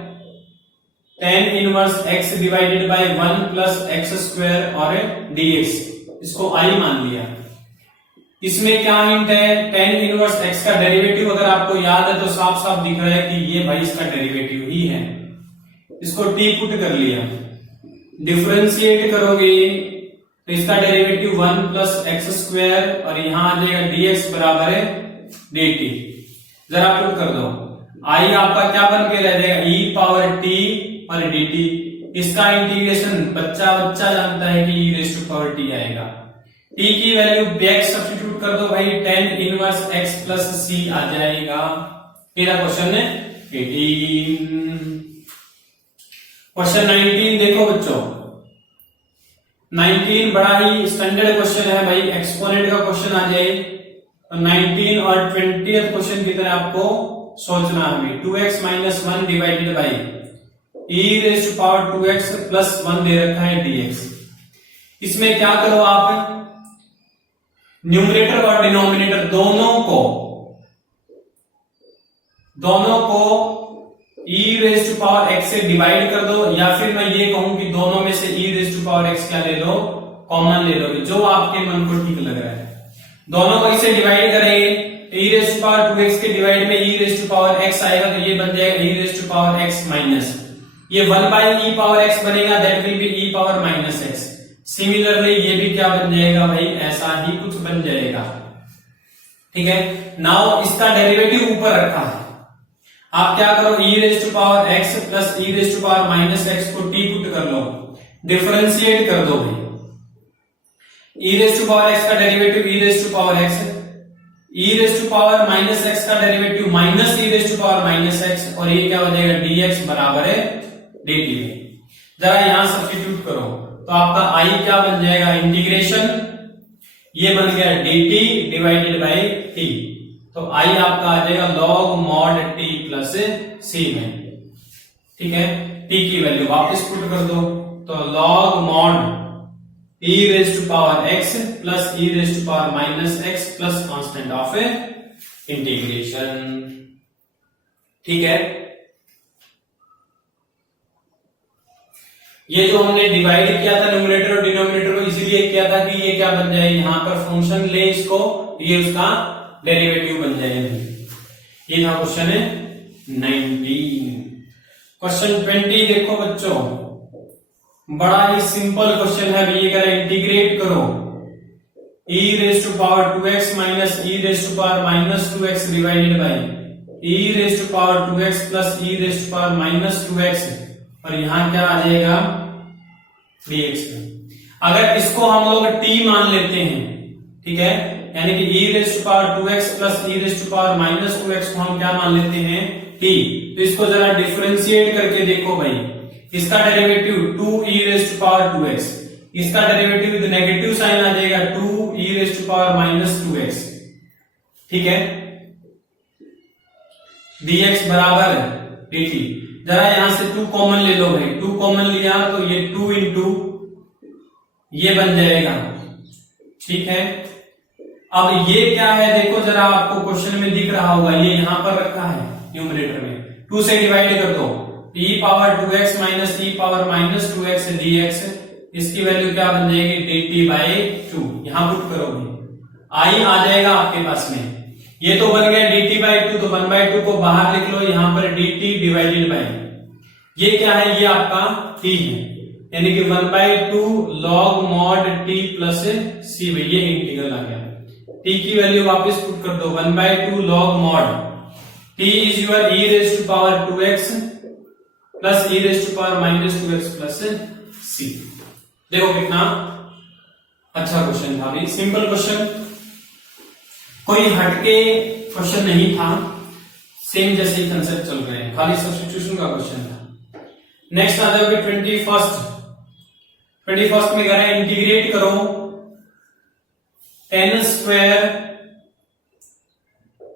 tan inverse x divided by 1 plus x square और dx, इसको i मान लिया। इसमें क्या हिंट है, tan इनवर्स x का डेरिवेटिव अगर आपको याद है तो साफ साफ दिख रहा है कि ये भाई इसका डेरिवेटिव ही है। इसको t पुट कर लिया, डिफरेंशिएट करोगे तो इसका डेरिवेटिव 1 प्लस एक्स स्क्वायर और यहां आ जाएगा dx बराबर है dt। जरा पुट कर दो, i आपका क्या बन के रह जाएगा e पावर t और dt। इसका इंटीग्रेशन बच्चा जानता है कि e raise to power t आएगा। t की वैल्यू बैक सब्स्टिट्यूट कर दो भाई, tan inverse x plus c आ जाएगा। मेरा क्वेश्चन है 18। क्वेश्चन 19 देखो बच्चों, 19 बड़ा ही स्टैंडर्ड क्वेश्चन है भाई, एक्सपोनेंट का क्वेश्चन आ जाए तो 19 और 20th क्वेश्चन की तरह आपको सोचना है। 2x minus 1 divided by e raise to power 2x plus 1 दे रखा है dx। इसमें क्या करो आप, न्यूमरेटर और डिनोमिनेटर दोनों को e raise to power x से डिवाइड कर दो, या फिर मैं ये कहूं कि दोनों में से e raise to power x क्या ले लो, कॉमन ले लो, जो आपके मन को ठीक लग रहा है। दोनों को इसे डिवाइड करेंगे तो e raise to power 2x के डिवाइड में e raise to power x आएगा, तो ये बन जाएगा e raise to power x minus, ये 1 बाई e पावर x बनेगा, that will be e power minus x। Similarly ये भी क्या बन जाएगा भाई, ऐसा ही कुछ बन जाएगा। ठीक है, नाउ इसका डेरिवेटिव ऊपर रखा है, आप क्या करो, e raise to power x plus e raise to power minus x को t पुट कर लो, डिफरेंशिएट कर दो भाई। e raise to power x का derivative e raise to power x, e raise to power minus x का derivative minus e raise to power minus x, और ये क्या हो जाएगा dx बराबर है dt। जरा यहां सब्स्टिट्यूट करो तो आपका i क्या बन जाएगा, इंटीग्रेशन, ये बन गया dt डिवाइडेड बाई t, तो i आपका आ जाएगा log mod t plus c में। ठीक है, t की वैल्यू वापस पुट कर दो, तो log mod e raise to power x plus e raise to power minus x plus constant of integration. ठीक है, ये जो हमने डिवाइड किया था न्यूमरेटर और डिनोमिनेटर को, इसीलिए किया था कि ये क्या बन जाए, यहां पर फंक्शन ले इसको, ये उसका डेरिवेटिव बन जाएगा। ये था क्वेश्चन है 19। क्वेश्चन 20 देखो बच्चों, बड़ा ही सिंपल क्वेश्चन है, ये कह रहा है इंटीग्रेट करो e raise to power 2x minus e raise to power minus 2x divided by e raise to power 2x plus e raise to power minus 2x, और यहां क्या आ जाएगा dx। अगर इसको हम लोग t मान लेते हैं, ठीक है, यानी कि e raise to power 2x plus e raise to power minus 2x को हम क्या मान लेते हैं t, तो इसको जरा डिफरेंशिएट करके देखो भाई, इसका derivative 2e rays to power 2x, इसका डेरिवेटिव विद नेगेटिव साइन आ जाएगा 2e rays to power minus 2x। ठीक है, dx बराबर dt। जरा यहां से 2 कॉमन ले लो भाई, 2 कॉमन लिया तो ये 2 इंटू ये बन जाएगा। ठीक है, अब ये क्या है देखो जरा, आपको क्वेश्चन में दिख रहा होगा, ये यहां पर रखा है न्यूमरेटर में, 2 से डिवाइड कर दो, e power 2x minus e power minus 2x dx, इसकी वैल्यू क्या बन जाएगी dt बाई 2। यहां पुट करोगे i आ जाएगा आपके पास में, ये तो बन गया dt बाई 2, तो 1/2 को बाहर लिख लो, यहां पर dt डिवाइडेड बाई, ये क्या है, ये आपका t है, यानी कि 1/2 log mod t plus c, ये इंटीग्रल आ गया। t की वैल्यू वापस पुट कर दो, 1/2 log mod t is your e raise to power 2x plus e raise to power minus 2x plus c। देखो कितना अच्छा क्वेश्चन था भाई, सिंपल क्वेश्चन, कोई हटके क्वेश्चन नहीं था, सेम जैसे कंसेप्ट चल रहे हैं, खाली सब्स्टिट्यूशन का क्वेश्चन था। नेक्स्ट आ जाओगे 21st में कह रहे हैं इंटीग्रेट करो tan square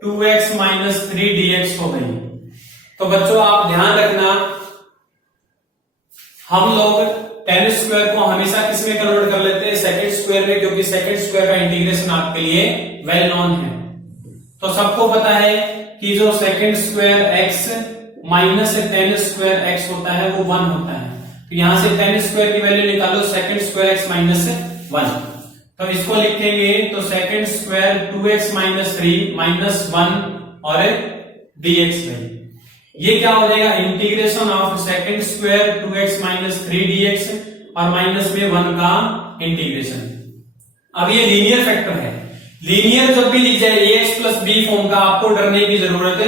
2x minus 3 dx हो गई। तो बच्चों आप ध्यान रखना, हम लोग tan स्क्वायर को हमेशा किस में कन्वर्ट कर लेते हैं, सेकंड स्क्वायर में, क्योंकि सेकंड स्क्वायर का इंटीग्रेशन आपके लिए वेल नोन है। तो सबको पता है कि जो second square x minus tan square x होता है वो 1 होता है, तो यहां से tan स्क्वायर की वैल्यू निकालो, सेकंड स्क्वायर x माइनस 1, तो इसको लिखेंगे तो second square 2x minus 3 minus 1 और dx है। ये क्या हो जाएगा, integration of second square 2x minus 3 dx और माइनस में 1 का इंटीग्रेशन। अब ये लीनियर फैक्टर है, लीनियर जब भी लिख जाए ax प्लस b फॉर्म का, आपको डरने की जरूरत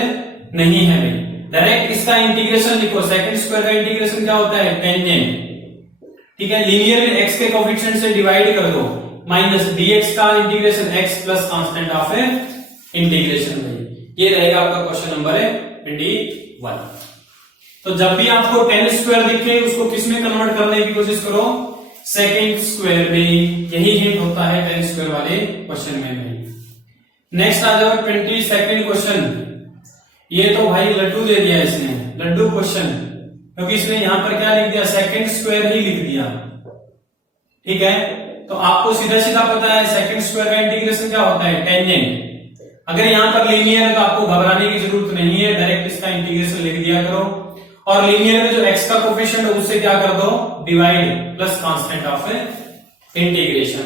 नहीं है भाई। डायरेक्ट इसका इंटीग्रेशन लिखो, सेकंड स्क्वायर का इंटीग्रेशन क्या होता है, टेंजेंट। ठीक है, लीनियर में x के कोएफिशिएंट से डिवाइड कर दो, माइनस dx का integration x plus constant of integration में। ये रहेगा आपका क्वेश्चन नंबर 21। तो जब भी आपको 10 स्क्वायर दिखे उसको किस में कन्वर्ट करने की कोशिश करो, सेकंड स्क्वायर में। यही हिंट होता है 10 स्क्वायर वाले क्वेश्चन में भाई। नेक्स्ट आ जाओ 22nd क्वेश्चन। ये तो भाई लड्डू दे दिया इसने, लड्डू क्वेश्चन, क्योंकि इसने यहां पर क्या लिख दिया, सेकंड स्क्वायर ही लिख दिया। ठीक है, तो आपको सीधा सीधा पता है सेकंड स्क्वायर का इंटीग्रेशन क्या होता है, टेंजेंट। अगर यहां पर लीनियर है तो आपको घबराने की जरूरत नहीं है, डायरेक्ट इसका इंटीग्रेशन लिख दिया करो। और लीनियर में जो x का कोएफिशिएंट है उससे क्या कर दो, divide plus constant of integration.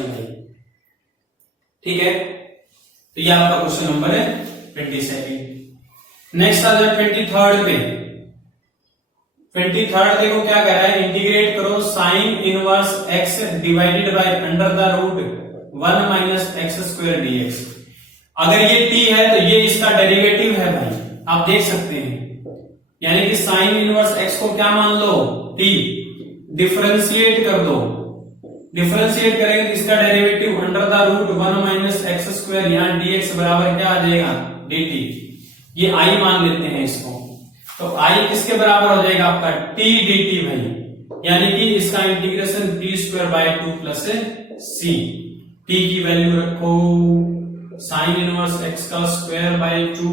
ठीक है, तो ये आपका क्वेश्चन नंबर है 22। नेक्स्ट आ जाए 23rd पे। 23rd देखो क्या कह रहा है, इंटीग्रेट करो sine inverse x divided by under the root 1 minus x square dx। अगर ये t है तो ये इसका डेरिवेटिव है भाई, आप देख सकते हैं। यानी कि साइन इनवर्स x को क्या मान लो, t, डिफरेंशिएट कर दो। डिफरेंशिएट करेंगे तो इसका derivative under the root 1 minus x square, यहाँ dx बराबर क्या आ जाएगा, dt। ये i मान लेते हैं इसको, तो i किसके बराबर हो जाएगा आपका, t dt भाई। यानी कि इसका integration t square by 2 plus c। t की वैल्यू रखो, साइन इनवर्स x का स्क्वायर बाय 2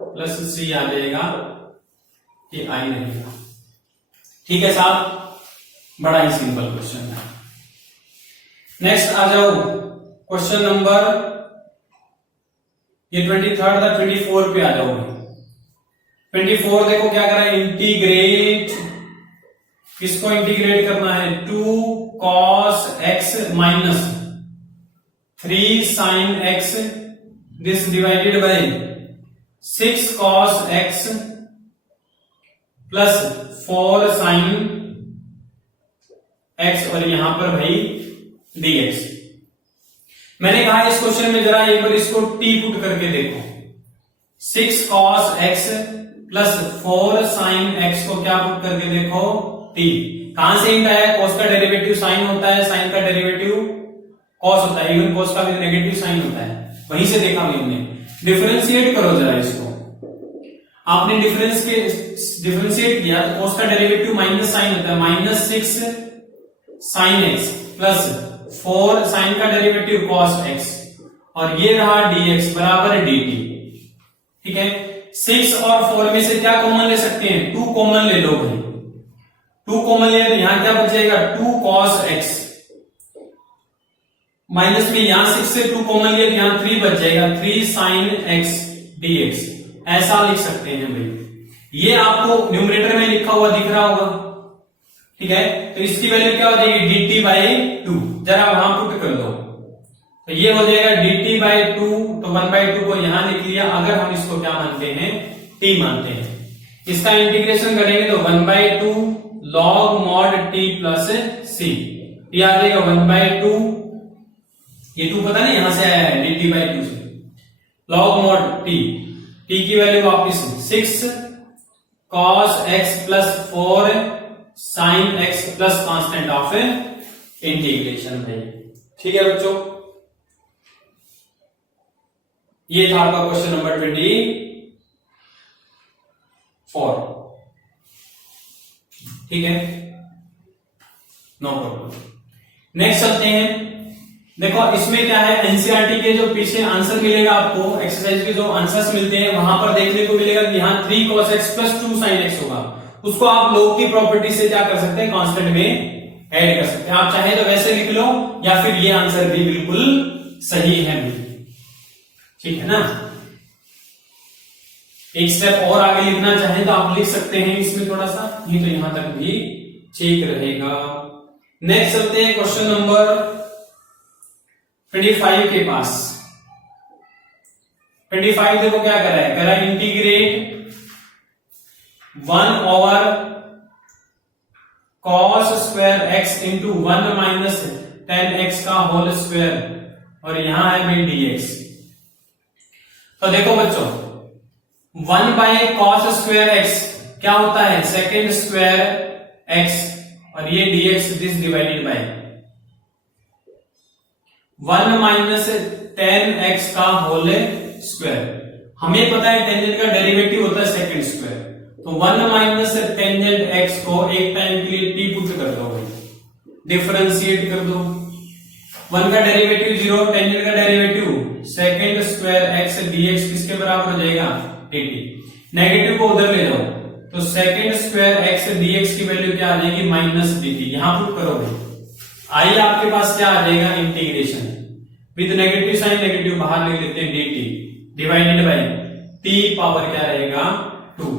प्लस c आ जाएगा, ये i रहेगा। ठीक है साहब, बड़ा ही सिंपल क्वेश्चन है। नेक्स्ट आ जाओ क्वेश्चन नंबर, ये 23rd था, 24 पे आ जाओ। 24 देखो क्या कर रहा है, इंटीग्रेट, किसको इंटीग्रेट करना है, 2 cos x minus 3 sin x this divided bye 6 cos x plus 4 sin x, और यहां पर भाई dx। मैंने कहा इस क्वेश्चन में जरा एक बार इसको t पुट करके देखो, 6 cos x plus 4 sin x को क्या पुट करके देखो, t। कहां से हिंट आया, cos का डेरिवेटिव sin होता है, sin का डेरिवेटिव cos होता है, इवन cos का भी नेगेटिव साइन होता है, वहीं से देखा हमने। डिफरेंशिएट करो जरा इसको, आपने डिफरेंशिएट किया तो cos का डेरिवेटिव माइनस साइन होता है, minus 6 sin x plus 4 sin का डेरिवेटिव cos x, और ये रहा dx बराबर dt। ठीक है, 6 और 4 में से क्या कॉमन ले सकते हैं, 2 कॉमन ले लो भाई। 2 कॉमन ले तो यहां क्या बचेगा, 2 cos x, माइनस में यहां 6 से 2 कॉमन लिया तो यहां 3 बच जाएगा, 3 sin x dx। ऐसा लिख सकते हैं भाई। ये आपको न्यूमरेटर में लिखा हुआ दिख रहा होगा। ठीक है, तो इसकी वैल्यू क्या हो जाएगी, dt बाई 2, जरा वहां पुट कर दो, तो ये हो जाएगा dt बाई 2, तो 1/2 को यहां लिख लिया। अगर हम इसको क्या मानते हैं, t मानते हैं, इसका इंटीग्रेशन करेंगे तो 1/2 log mod t plus c, ये आ जाएगा 1/2, ये 2 पता नहीं यहां से आया है dt बाई 2 से, log mod t की वैल्यू वापिस 6 cos x plus 4 sin x plus constant of integration भाई। ठीक है बच्चों, ये था आपका क्वेश्चन नंबर 24। ठीक है, नो प्रॉब्लम। नेक्स्ट चलते हैं। देखो इसमें क्या है, एनसीईआरटी के जो पीछे आंसर मिलेगा आपको, एक्सरसाइज के जो आंसर्स मिलते हैं वहां पर देखने को मिलेगा कि यहाँ 3 cos x plus 2 sin x होगा। उसको आप लोग की प्रॉपर्टी से क्या कर सकते हैं, कांस्टेंट में ऐड कर सकते हैं। आप चाहे तो वैसे लिख लो, या फिर ये आंसर भी बिल्कुल सही है। ठीक है ना, एक स्टेप और आगे लिखना चाहे तो आप लिख सकते हैं इसमें थोड़ा सा, नहीं तो यहां तक भी ठीक रहेगा। नेक्स्ट चलते हैं क्वेश्चन नंबर 25 के पास। 25 देखो क्या कर रहा है, कह रहा है integrate 1 over cos square x into 1 minus 10x का होल स्क्वायर, और यहां है भाई dx। तो देखो बच्चों, 1 बाय कॉस स्क्वायर एक्स क्या होता है, सेकेंड स्क्वायर एक्स, और ये dx this divided by 1 minus ten x का होल स्क्वायर। हमें पता है टेंजेंट का डेरिवेटिव होता है सेकेंड स्क्वायर, तो 1 माइनस टेंजेंट एक्स को एक टाइम के लिए टी पुट कर दो, डिफरेंशिएट कर दो। 1 का डेरिवेटिव 0, टेंजेंट का derivative second square x dx किसके बराबर हो जाएगा, dt। नेगेटिव को उधर ले जाओ, तो सेकेंड स्क्वायर एक्स dx की वैल्यू क्या आ जाएगी, माइनस dt। यहां पुट करोगे, आई आपके पास क्या आ जाएगा, integration with negative sign, negative बाहर ले लेते हैं, dt divided by t power क्या रहेगा, 2।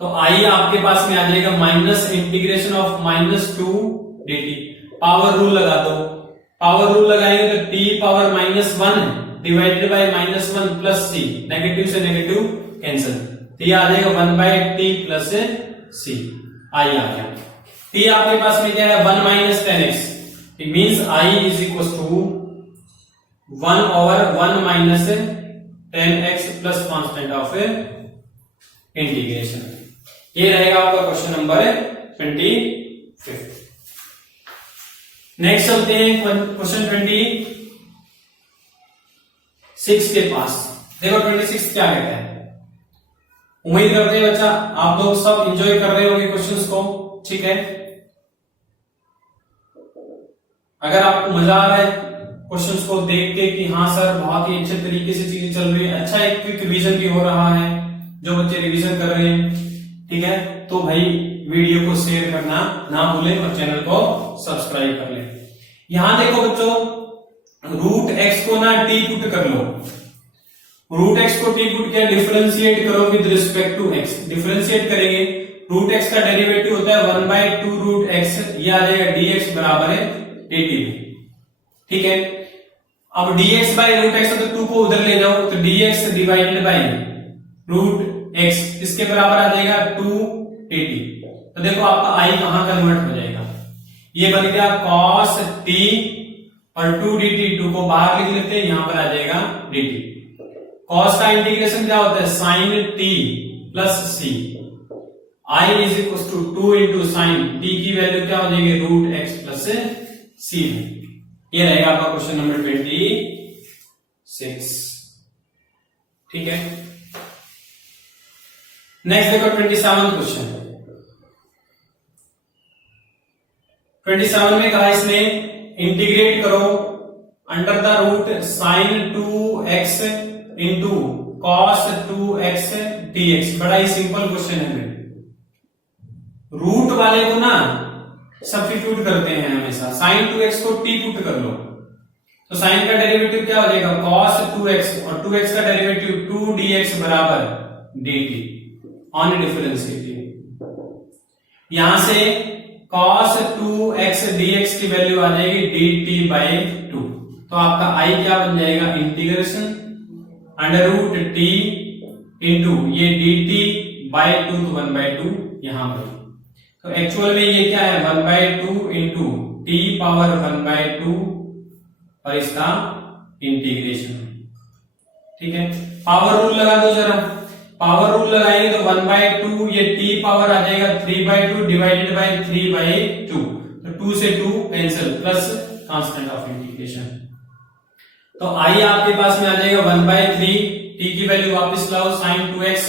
तो आई आपके पास में आ जाएगा minus integration of -2 dt। Power rule लगा दो, पावर रूल लगाएंगे तो t power -1 divided by -1 plus c, negative से नेगेटिव कैंसिल, तो ये आ जाएगा 1 by t plus c। I आ गया। t आपके पास में क्या है, 1 minus 10x, it means i is equal to 1 over 1 minus 10x plus constant of integration. ये रहेगा आपका क्वेश्चन नंबर 25। नेक्स्ट चलते हैं क्वेश्चन 26 के पास। देखो 26 क्या कहता है। उम्मीद करते हैं बच्चा आप लोग सब एंजॉय कर रहे होंगे क्वेश्चंस को, ठीक है। अगर आपको मजा आ रहा है क्वेश्चंस को देख के कि हाँ सर बहुत ही अच्छे तरीके से चीजें चल रही है, अच्छा एक क्विक रिवीजन भी हो रहा है, जो बच्चे रिवीजन कर रहे हैं, ठीक है, तो भाई वीडियो को शेयर करना ना भूलें और चैनल को सब्सक्राइब कर लें। यहां देखो बच्चों, रूट एक्स को ना टी पुट कर लो, रूट एक्स को टी पुट किया, डिफरेंशिएट करो with respect to x. Differentiate करेंगे, रूट एक्स का डेरिवेटिव होता है 1/2 रूट एक्स, ये आ जाएगा dx बराबर है dt, ठीक है। अब dx बाय रूट एक्स, तो 2 को उधर ले जाओ, तो dx divided by root x इसके बराबर आ जाएगा 2 dt। तो देखो आपका i कहां कन्वर्ट हो जाएगा, ये बन गया cos t और 2 dt, 2 को बाहर लिख लेते हैं, यहां पर आ जाएगा dt। cos का इंटीग्रेशन क्या होता है, sin t plus c, i is equal to 2 into sine t की वैल्यू क्या हो जाएगी, रूट एक्स प्लस c। ये रहेगा आपका क्वेश्चन नंबर 26, ठीक है। नेक्स्ट देखो 27 क्वेश्चन। 27 में कहा इसने इंटीग्रेट करो under the root sine 2x into cos 2x dx। बड़ा ही सिंपल क्वेश्चन है, रूट वाले को ना सब्स्टिट्यूट करते हैं हमेशा। साइन 2x को t पुट कर लो, तो साइन का डेरिवेटिव क्या हो जाएगा, cos 2x, और 2x का डेरिवेटिव 2 dx बराबर dt ऑन डिफरेंशिएटिंग। यहां से cos 2x dx की वैल्यू आ जाएगी dt बाय 2। तो आपका i क्या बन जाएगा, integration under root t into ये dt बाय 2, तो 1/2 यहां पर। तो एक्चुअल में ये क्या है, 1/2 इंटू टी पावर 1/2 और इसका इंटीग्रेशन, ठीक है। पावर रूल लगा दो जरा, पावर रूल लगाएंगे तो 1/2 ये टी पावर आ जाएगा 3/2 डिवाइडेड बाय 3/2, तो 2 से 2 cancel plus constant of integration. तो आई आपके पास में आ जाएगा 1/3, टी की वैल्यू वापस लाओ, sine 2x,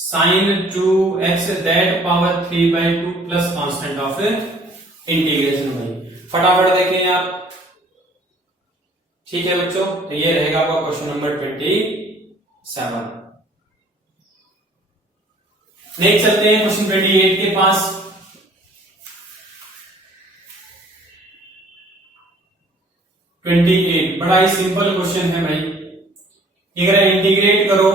sine 2x that power 3/2 plus constant of integration. भाई फटाफट देख लें आप, ठीक है बच्चों। तो ये रहेगा आपका क्वेश्चन नंबर 27। नेक्स्ट चलते हैं क्वेश्चन 28 के पास। 28 बड़ा ही सिंपल क्वेश्चन है भाई। अगर इंटीग्रेट करो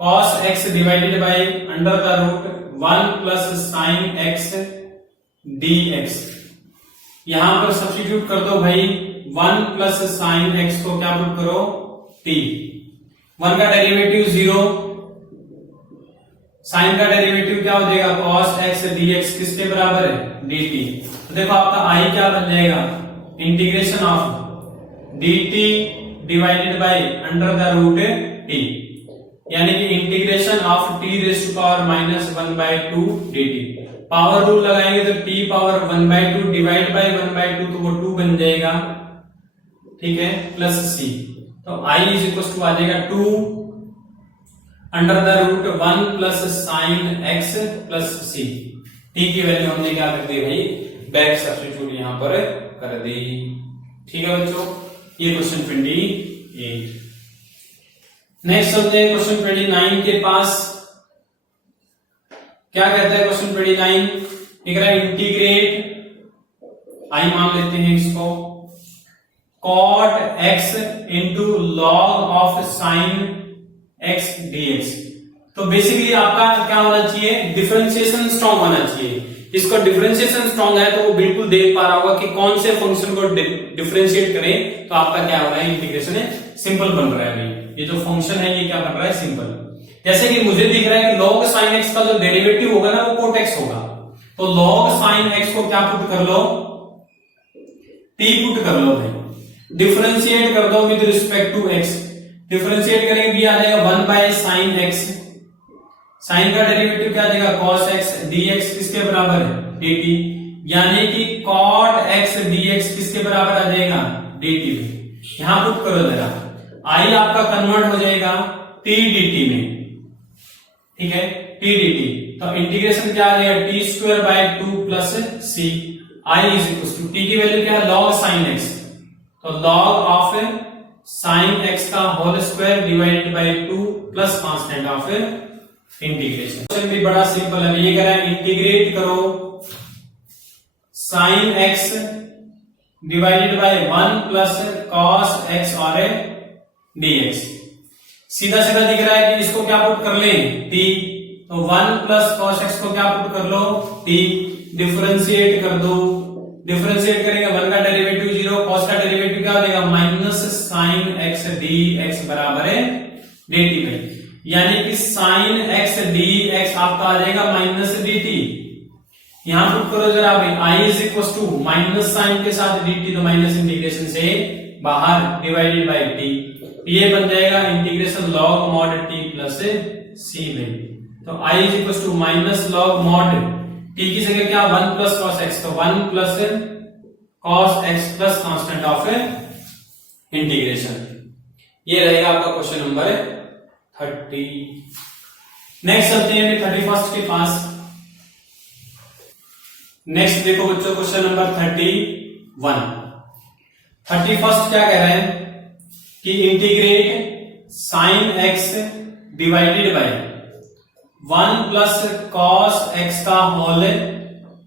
cos x divided by under the root 1 plus sine x dx, यहां पर सब्स्टिट्यूट कर दो भाई 1 प्लस साइन x को क्या पुट करो t, 1 का डेरिवेटिव 0, साइन का डेरिवेटिव क्या हो जाएगा cos x dx किसके बराबर है, dt। तो देखो आपका i क्या बन जाएगा, integration of dt divided by under the root t, यानी कि integration of t raise to power -1/2 dt। Power rule लगाएंगे तो टी पावर 1/2 डिवाइड बाय 1/2 तो वो 2 बन जाएगा, ठीक है, प्लस सी। तो i इज इक्वल टू आ जाएगा 2 under the root 1 plus sine x plus c. T की वैल्यू हमने क्या कर दी भाई, बैक सब्स्टिट्यूट यहां पर कर दी, ठीक है बच्चों। ये क्वेश्चन 28। नेक्स्ट चलते हैं क्वेश्चन 29 के पास। क्या कहता है क्वेश्चन 29? कह रहा है इंटीग्रेट, आई मान लेते हैं इसको, cot x into log of sine x dx। तो बेसिकली आपका क्या होना चाहिए, डिफरेंशिएशन स्ट्रॉन्ग होना चाहिए। इसका डिफरेंशिएशन स्ट्रॉन्ग है तो वो बिल्कुल देख पा रहा होगा कि कौन से फंक्शन को डिफरेंशिएट करें तो आपका क्या हो रहा है, इंटीग्रेशन सिंपल बन रहा है भाई। ये जो फंक्शन है ये क्या बन रहा है, सिंपल। जैसे कि मुझे दिख रहा है कि log sin x का जो डेरिवेटिव होगा ना वो cot x होगा, तो log sin x को क्या पुट कर लो, t पुट कर लो भाई, डिफरेंशिएट कर दो with respect to x। Differentiate करेंगे भी आ जाएगा 1 बाय साइन x, साइन का डेरिवेटिव क्या आ जाएगा cos x dx किसके बराबर है, dt, यानी कि cot x dx किसके बराबर आ जाएगा, dt। यहां पुट करो जरा, i आपका कन्वर्ट हो जाएगा t dt में, ठीक है, t dt। तो इंटीग्रेशन क्या आ जाएगा t² + 2 c। i is equal to t की वैल्यू क्या है, log sin x, तो log ऑफ sin x का whole square divided by 2 plus constant of integration. Question भी बड़ा सिंपल है, ये कह रहा है इंटीग्रेट करो sin x divided by 1 plus cos x और dx। सीधा सीधा दिख रहा है कि इसको क्या पुट कर लें, t, तो 1 प्लस cos x को क्या पुट कर लो, t, डिफरेंशिएट कर दो। डिफरेंशिएट करेंगे 1 का डेरिवेटिव 0, cos का डेरिवेटिव क्या हो जाएगा माइनस साइन x dx बराबर है dt में, यानी कि साइन x dx आपका आ जाएगा माइनस dt। यहां पुट करो जरा भाई, i is equal to minus sine के साथ dt, तो माइनस इंटीग्रेशन से बाहर डिवाइडेड बाय t, ये बन जाएगा integration log mod t plus c में। तो i is equal to minus log mod t की जगह क्या 1 प्लस cos x, तो 1 plus cos x plus constant of integration. ये रहेगा आपका क्वेश्चन नंबर 30। नेक्स्ट चलते हैं 31 के पास। नेक्स्ट देखो बच्चों क्वेश्चन नंबर 31। 31 क्या कह रहे हैं कि integrate sine x divided by 1 plus cos x का होल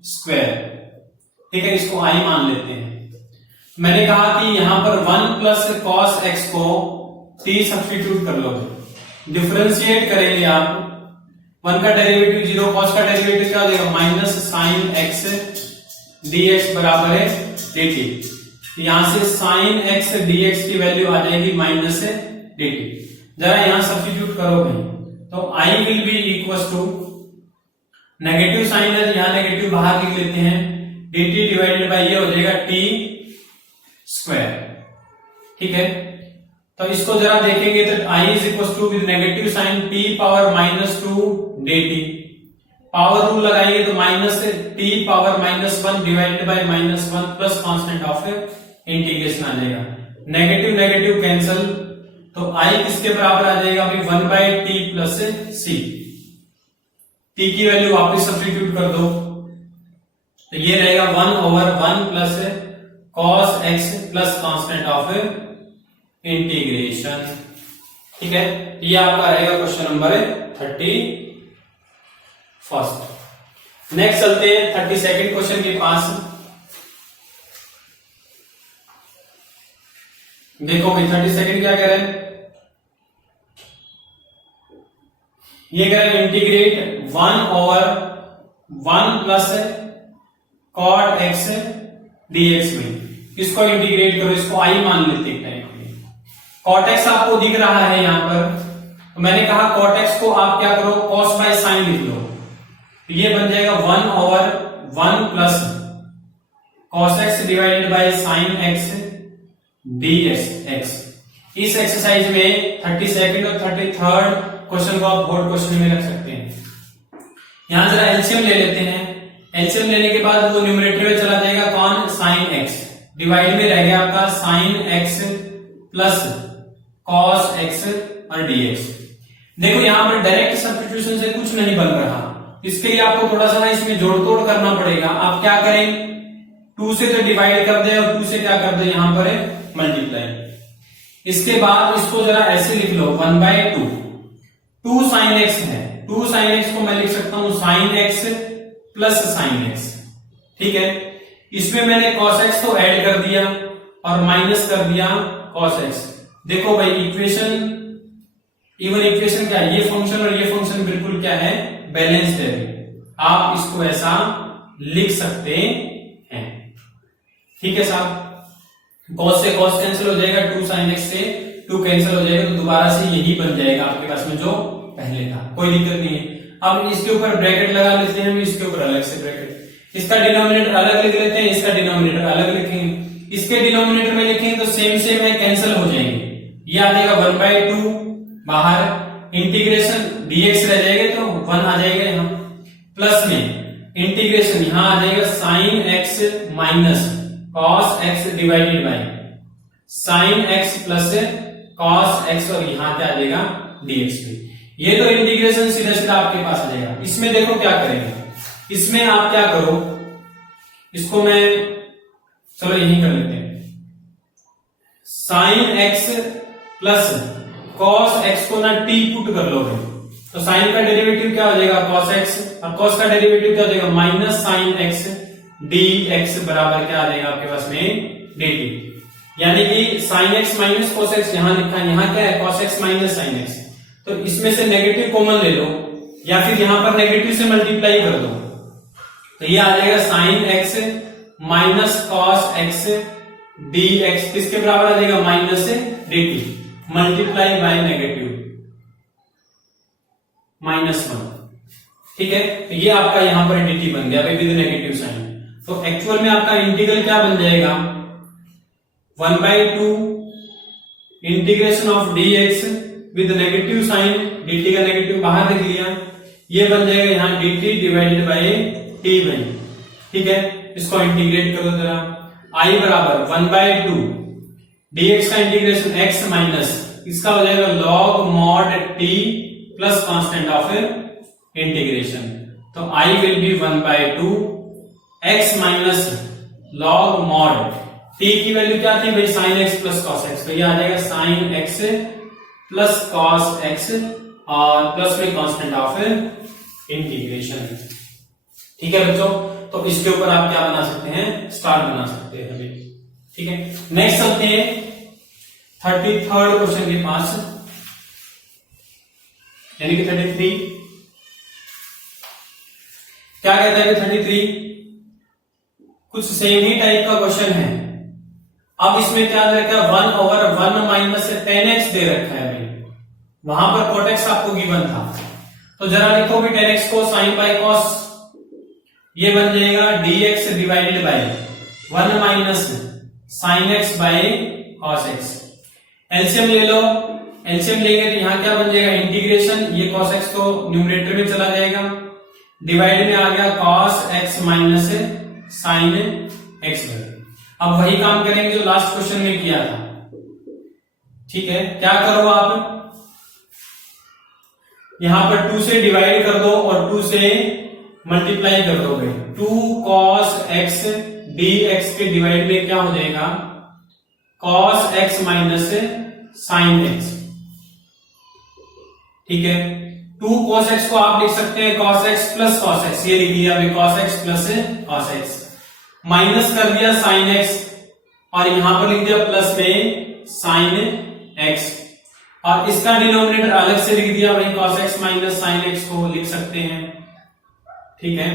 स्क्वायर, ठीक है, इसको i मान लेते हैं। मैंने कहा कि यहां पर 1 प्लस cos x को t सब्स्टिट्यूट कर लो, डिफरेंशिएट करेंगे आप, 1 का डेरिवेटिव 0, cos का डेरिवेटिव क्या हो जाएगा माइनस साइन x dx बराबर है dt। यहां से साइन x dx की वैल्यू आ जाएगी माइनस dt। जरा यहां सब्स्टिट्यूट करो भाई, तो i will be equal to, negative sine है यहां नेगेटिव बाहर लिख लेते हैं, dt डिवाइडेड बाय ये हो जाएगा t स्क्वायर, ठीक है। तो इसको जरा देखेंगे तो i is equal to with negative sine t power -2 dt, power rule लगाएंगे तो minus t power -1 divided by -1 plus constant of integration आ जाएगा, नेगेटिव नेगेटिव कैंसिल, तो i किसके बराबर आ जाएगा अभी 1 by t plus c। t की वैल्यू वापस सब्स्टिट्यूट कर दो, तो ये रहेगा 1/1 plus cos x plus constant of integration, ठीक है। ये आपका रहेगा क्वेश्चन नंबर 31। नेक्स्ट चलते हैं 32 क्वेश्चन के पास। देखो भाई 32 क्या कह रहे हैं, ये कह रहे हैं integrate 1/1 plus cot x dx में, इसको इंटीग्रेट करो, इसको i मान लेते हैं। cot x आपको दिख रहा है यहां पर, तो मैंने कहा cot x को आप क्या करो cos बाय साइन लिख लो, तो ये बन जाएगा 1/1 plus cos x divided bye sine x dx x। इस एक्सरसाइज में 32nd और 33rd क्वेश्चन को आप बोर्ड क्वेश्चन में रख सकते हैं। यहां जरा एलसीएम ले लेते हैं। एलसीएम लेने के बाद वो न्यूमरेटर में चला जाएगा कौन, साइन एक्स, डिवाइड में रह गया आपका sign x plus cos x और डीएक्स। देखो यहां पर डायरेक्ट सब्स्टिट्यूशन से कुछ नहीं बन रहा, इसके लिए आपको थोड़ा सा इसमें जोड़ तोड़ करना पड़ेगा। आप क्या करें, 2 से तो डिवाइड कर दे और 2 से क्या कर दे यहां पर मल्टीप्लाई। इसके बाद इसको जरा ऐसे लिख लो 1/2, 2 साइन एक्स है, 2 साइन एक्स को मैं लिख सकता हूं sign x plus sine x. ठीक है, इसमें मैंने कॉस एक्स तो ऐड कर दिया और माइनस कर दिया कॉस एक्स। देखो भाई इक्वेशन, इवन इक्वेशन क्या है, ये फंक्शन और ये फंक्शन बिल्कुल क्या है, बैलेंस्ड है। आप इसको ऐसा लिख सकते हैं। ठीक है साहब, कॉस से कॉस कैंसिल हो जाएगा, 2 साइन एक्स से 2 कैंसिल हो जाएगा, तो दोबारा से यही बन जाएगा आपके पास में जो पहले था, कोई दिक्कत नहीं है। अब इसके ऊपर ब्रैकेट लगा लेते हैं, इसके ऊपर अलग से ब्रैकेट, इसका डिनोमिनेटर अलग लिख लेते हैं, इसका डिनोमिनेटर अलग लिखेंगे। इसके डिनोमिनेटर में लिखेंगे तो सेम सेम है, कैंसिल हो जाएंगे। ये आ जाएगा 1/2 बाहर, इंटीग्रेशन dx रह जाएगा तो 1 आ जाएगा यहाँ, प्लस में इंटीग्रेशन यहां आ जाएगा sine x minus cos x divided by sine x plus cos x, और यहां क्या आ जाएगा dx भी। ये तो इंटीग्रेशन सीधा सीधा आपके पास आ जाएगा। इसमें देखो क्या करेंगे, इसमें आप क्या करो, इसको मैं चलो यही कर लेते हैं, sign x plus cos x को ना t पुट कर लोगे तो साइन का डेरिवेटिव क्या हो जाएगा कॉस एक्स, और कॉस का डेरिवेटिव क्या हो जाएगा माइनस साइन एक्स dx बराबर क्या आ जाएगा आपके पास में dt। यानी कि sine x minus cos x यहां लिखा है, यहां क्या है cos x minus sine x, तो इसमें से नेगेटिव कॉमन ले लो या फिर यहां पर नेगेटिव से मल्टीप्लाई कर दो, तो ये आ जाएगा sine x minus cos x dx, किसके बराबर आ जाएगा minus dt, multiply by negative -1। ठीक है, तो ये आपका यहां पर dt बन गया विद नेगेटिव साइन। तो एक्चुअल में आपका इंटीग्रल क्या बन जाएगा 1/2 integration of dx with negative sine, dt का नेगेटिव बाहर लिख लिया, ये बन जाएगा यहां dt divided by t by. ठीक है, इसको इंटीग्रेट करो जरा, i बराबर 1/2 dx का इंटीग्रेशन x माइनस इसका हो जाएगा log mod t plus constant of integration, तो i will B 1/2 x minus log mod t की वैल्यू क्या थी भाई sin x plus cos x, तो ये आ जाएगा sin x plus cos x और प्लस में कांस्टेंट ऑफ इंटीग्रेशन। ठीक है बच्चों, तो इसके ऊपर आप क्या बना सकते हैं, स्टार बना सकते हैं अभी। ठीक है, नेक्स्ट चलते हैं 33rd क्वेश्चन के पास, यानी कि 33। क्या कहता है 33, कुछ सेम ही टाइप का क्वेश्चन है। अब इसमें क्या दे रखा है 1/1 माइनस 10x दे रखा है भाई, वहां पर cot x आपको गिवन था, तो जरा लिखो भी 10x को साइन बाय कॉस, ये बन जाएगा dx divided by 1 minus sine x by cos x. LCM ले लो, एलसीएम लेंगे तो यहाँ क्या बन जाएगा इंटीग्रेशन, ये cos x तो न्यूमरेटर में चला जाएगा, डिवाइड में आ गया cos x minus sine x. अब वही काम करेंगे जो लास्ट क्वेश्चन में किया था। ठीक है, क्या करो आप यहां पर 2 से डिवाइड कर दो और 2 से मल्टीप्लाई कर दोगे, 2 cos x dx के डिवाइड में क्या हो जाएगा cos x minus sine x. ठीक है, 2 cos x को आप लिख सकते हैं cos x plus cos x, ये लिख लिया अभी cos x plus cos x, minus कर दिया sin x और यहां पर लिख दिया प्लस में sin x, और इसका डिनोमिनेटर अलग से लिख दिया भाई cos x minus sin x को लिख सकते हैं। ठीक है,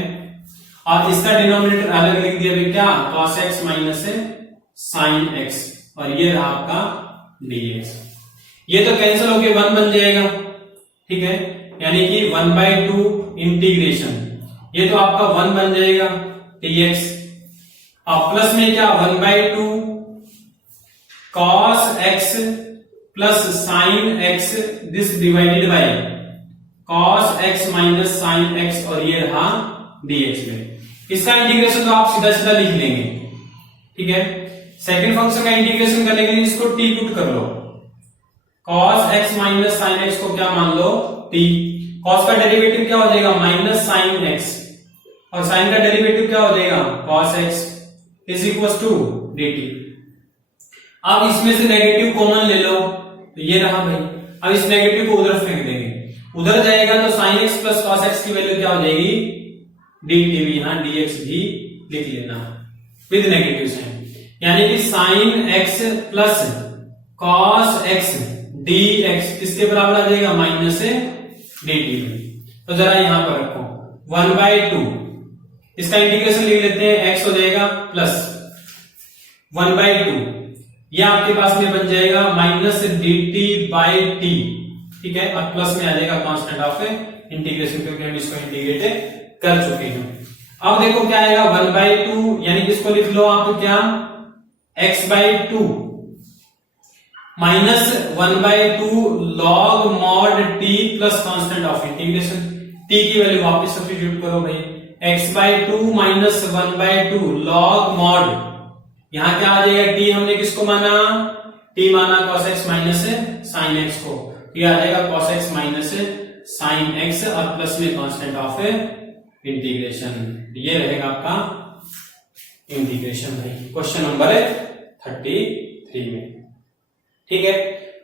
और इसका डिनोमिनेटर अलग लिख दिया भाई क्या cos x minus sin x, और ये रहा आपका dx। ये तो कैंसिल होके 1 बन जाएगा। ठीक है, यानी कि 1/2 इंटीग्रेशन, ये तो आपका 1 बन जाएगा dx, और प्लस में क्या 1/2 cos x plus sine x this divided by cos x minus sine x और ये रहा dx में। इसका इंटीग्रेशन तो आप सीधा सीधा लिख लेंगे, ठीक है। सेकंड फंक्शन का इंटीग्रेशन करने के लिए इसको t पुट कर लो, cos x minus sine x को क्या मान लो t। cos का डेरिवेटिव क्या हो जाएगा माइनस साइन एक्स और साइन का डेरिवेटिव क्या हो जाएगा cos x is equal to dt। अब इसमें से नेगेटिव कॉमन ले लो तो ये रहा भाई। अब इस नेगेटिव को उधर फेंक देंगे, उधर जाएगा तो sign x plus cos x की वैल्यू क्या हो जाएगी dt भी, यहां dx भी लिख लेना विद नेगेटिव साइन, यानी कि sign x plus cos x dx किसके बराबर आ जाएगा माइनस dt। तो जरा यहां पर रखो 1/2, इसका इंटीग्रेशन लिख लेते हैं, x हो जाएगा प्लस 1/2, यह आपके पास में बन जाएगा माइनस dt/t, ठीक है। और प्लस में आ जाएगा कांस्टेंट ऑफ इंटीग्रेशन, क्योंकि हम इसको इंटीग्रेट कर चुके हैं। अब देखो क्या आएगा 1/2, यानी कि इसको लिख लो आप क्या x/2 minus 1/2 log mod t plus constant of integration. t की वैल्यू वापस सब्स्टिट्यूट करो भाई, x/2 माइनस 1/2 log mod, यहां क्या आ जाएगा t हमने किसको माना t माना cos x minus sin x को, ये आ जाएगा cos x minus sin x और प्लस में कांस्टेंट ऑफ इंटीग्रेशन। ये रहेगा आपका इंटीग्रेशन भाई क्वेश्चन नंबर 33 में, ठीक है।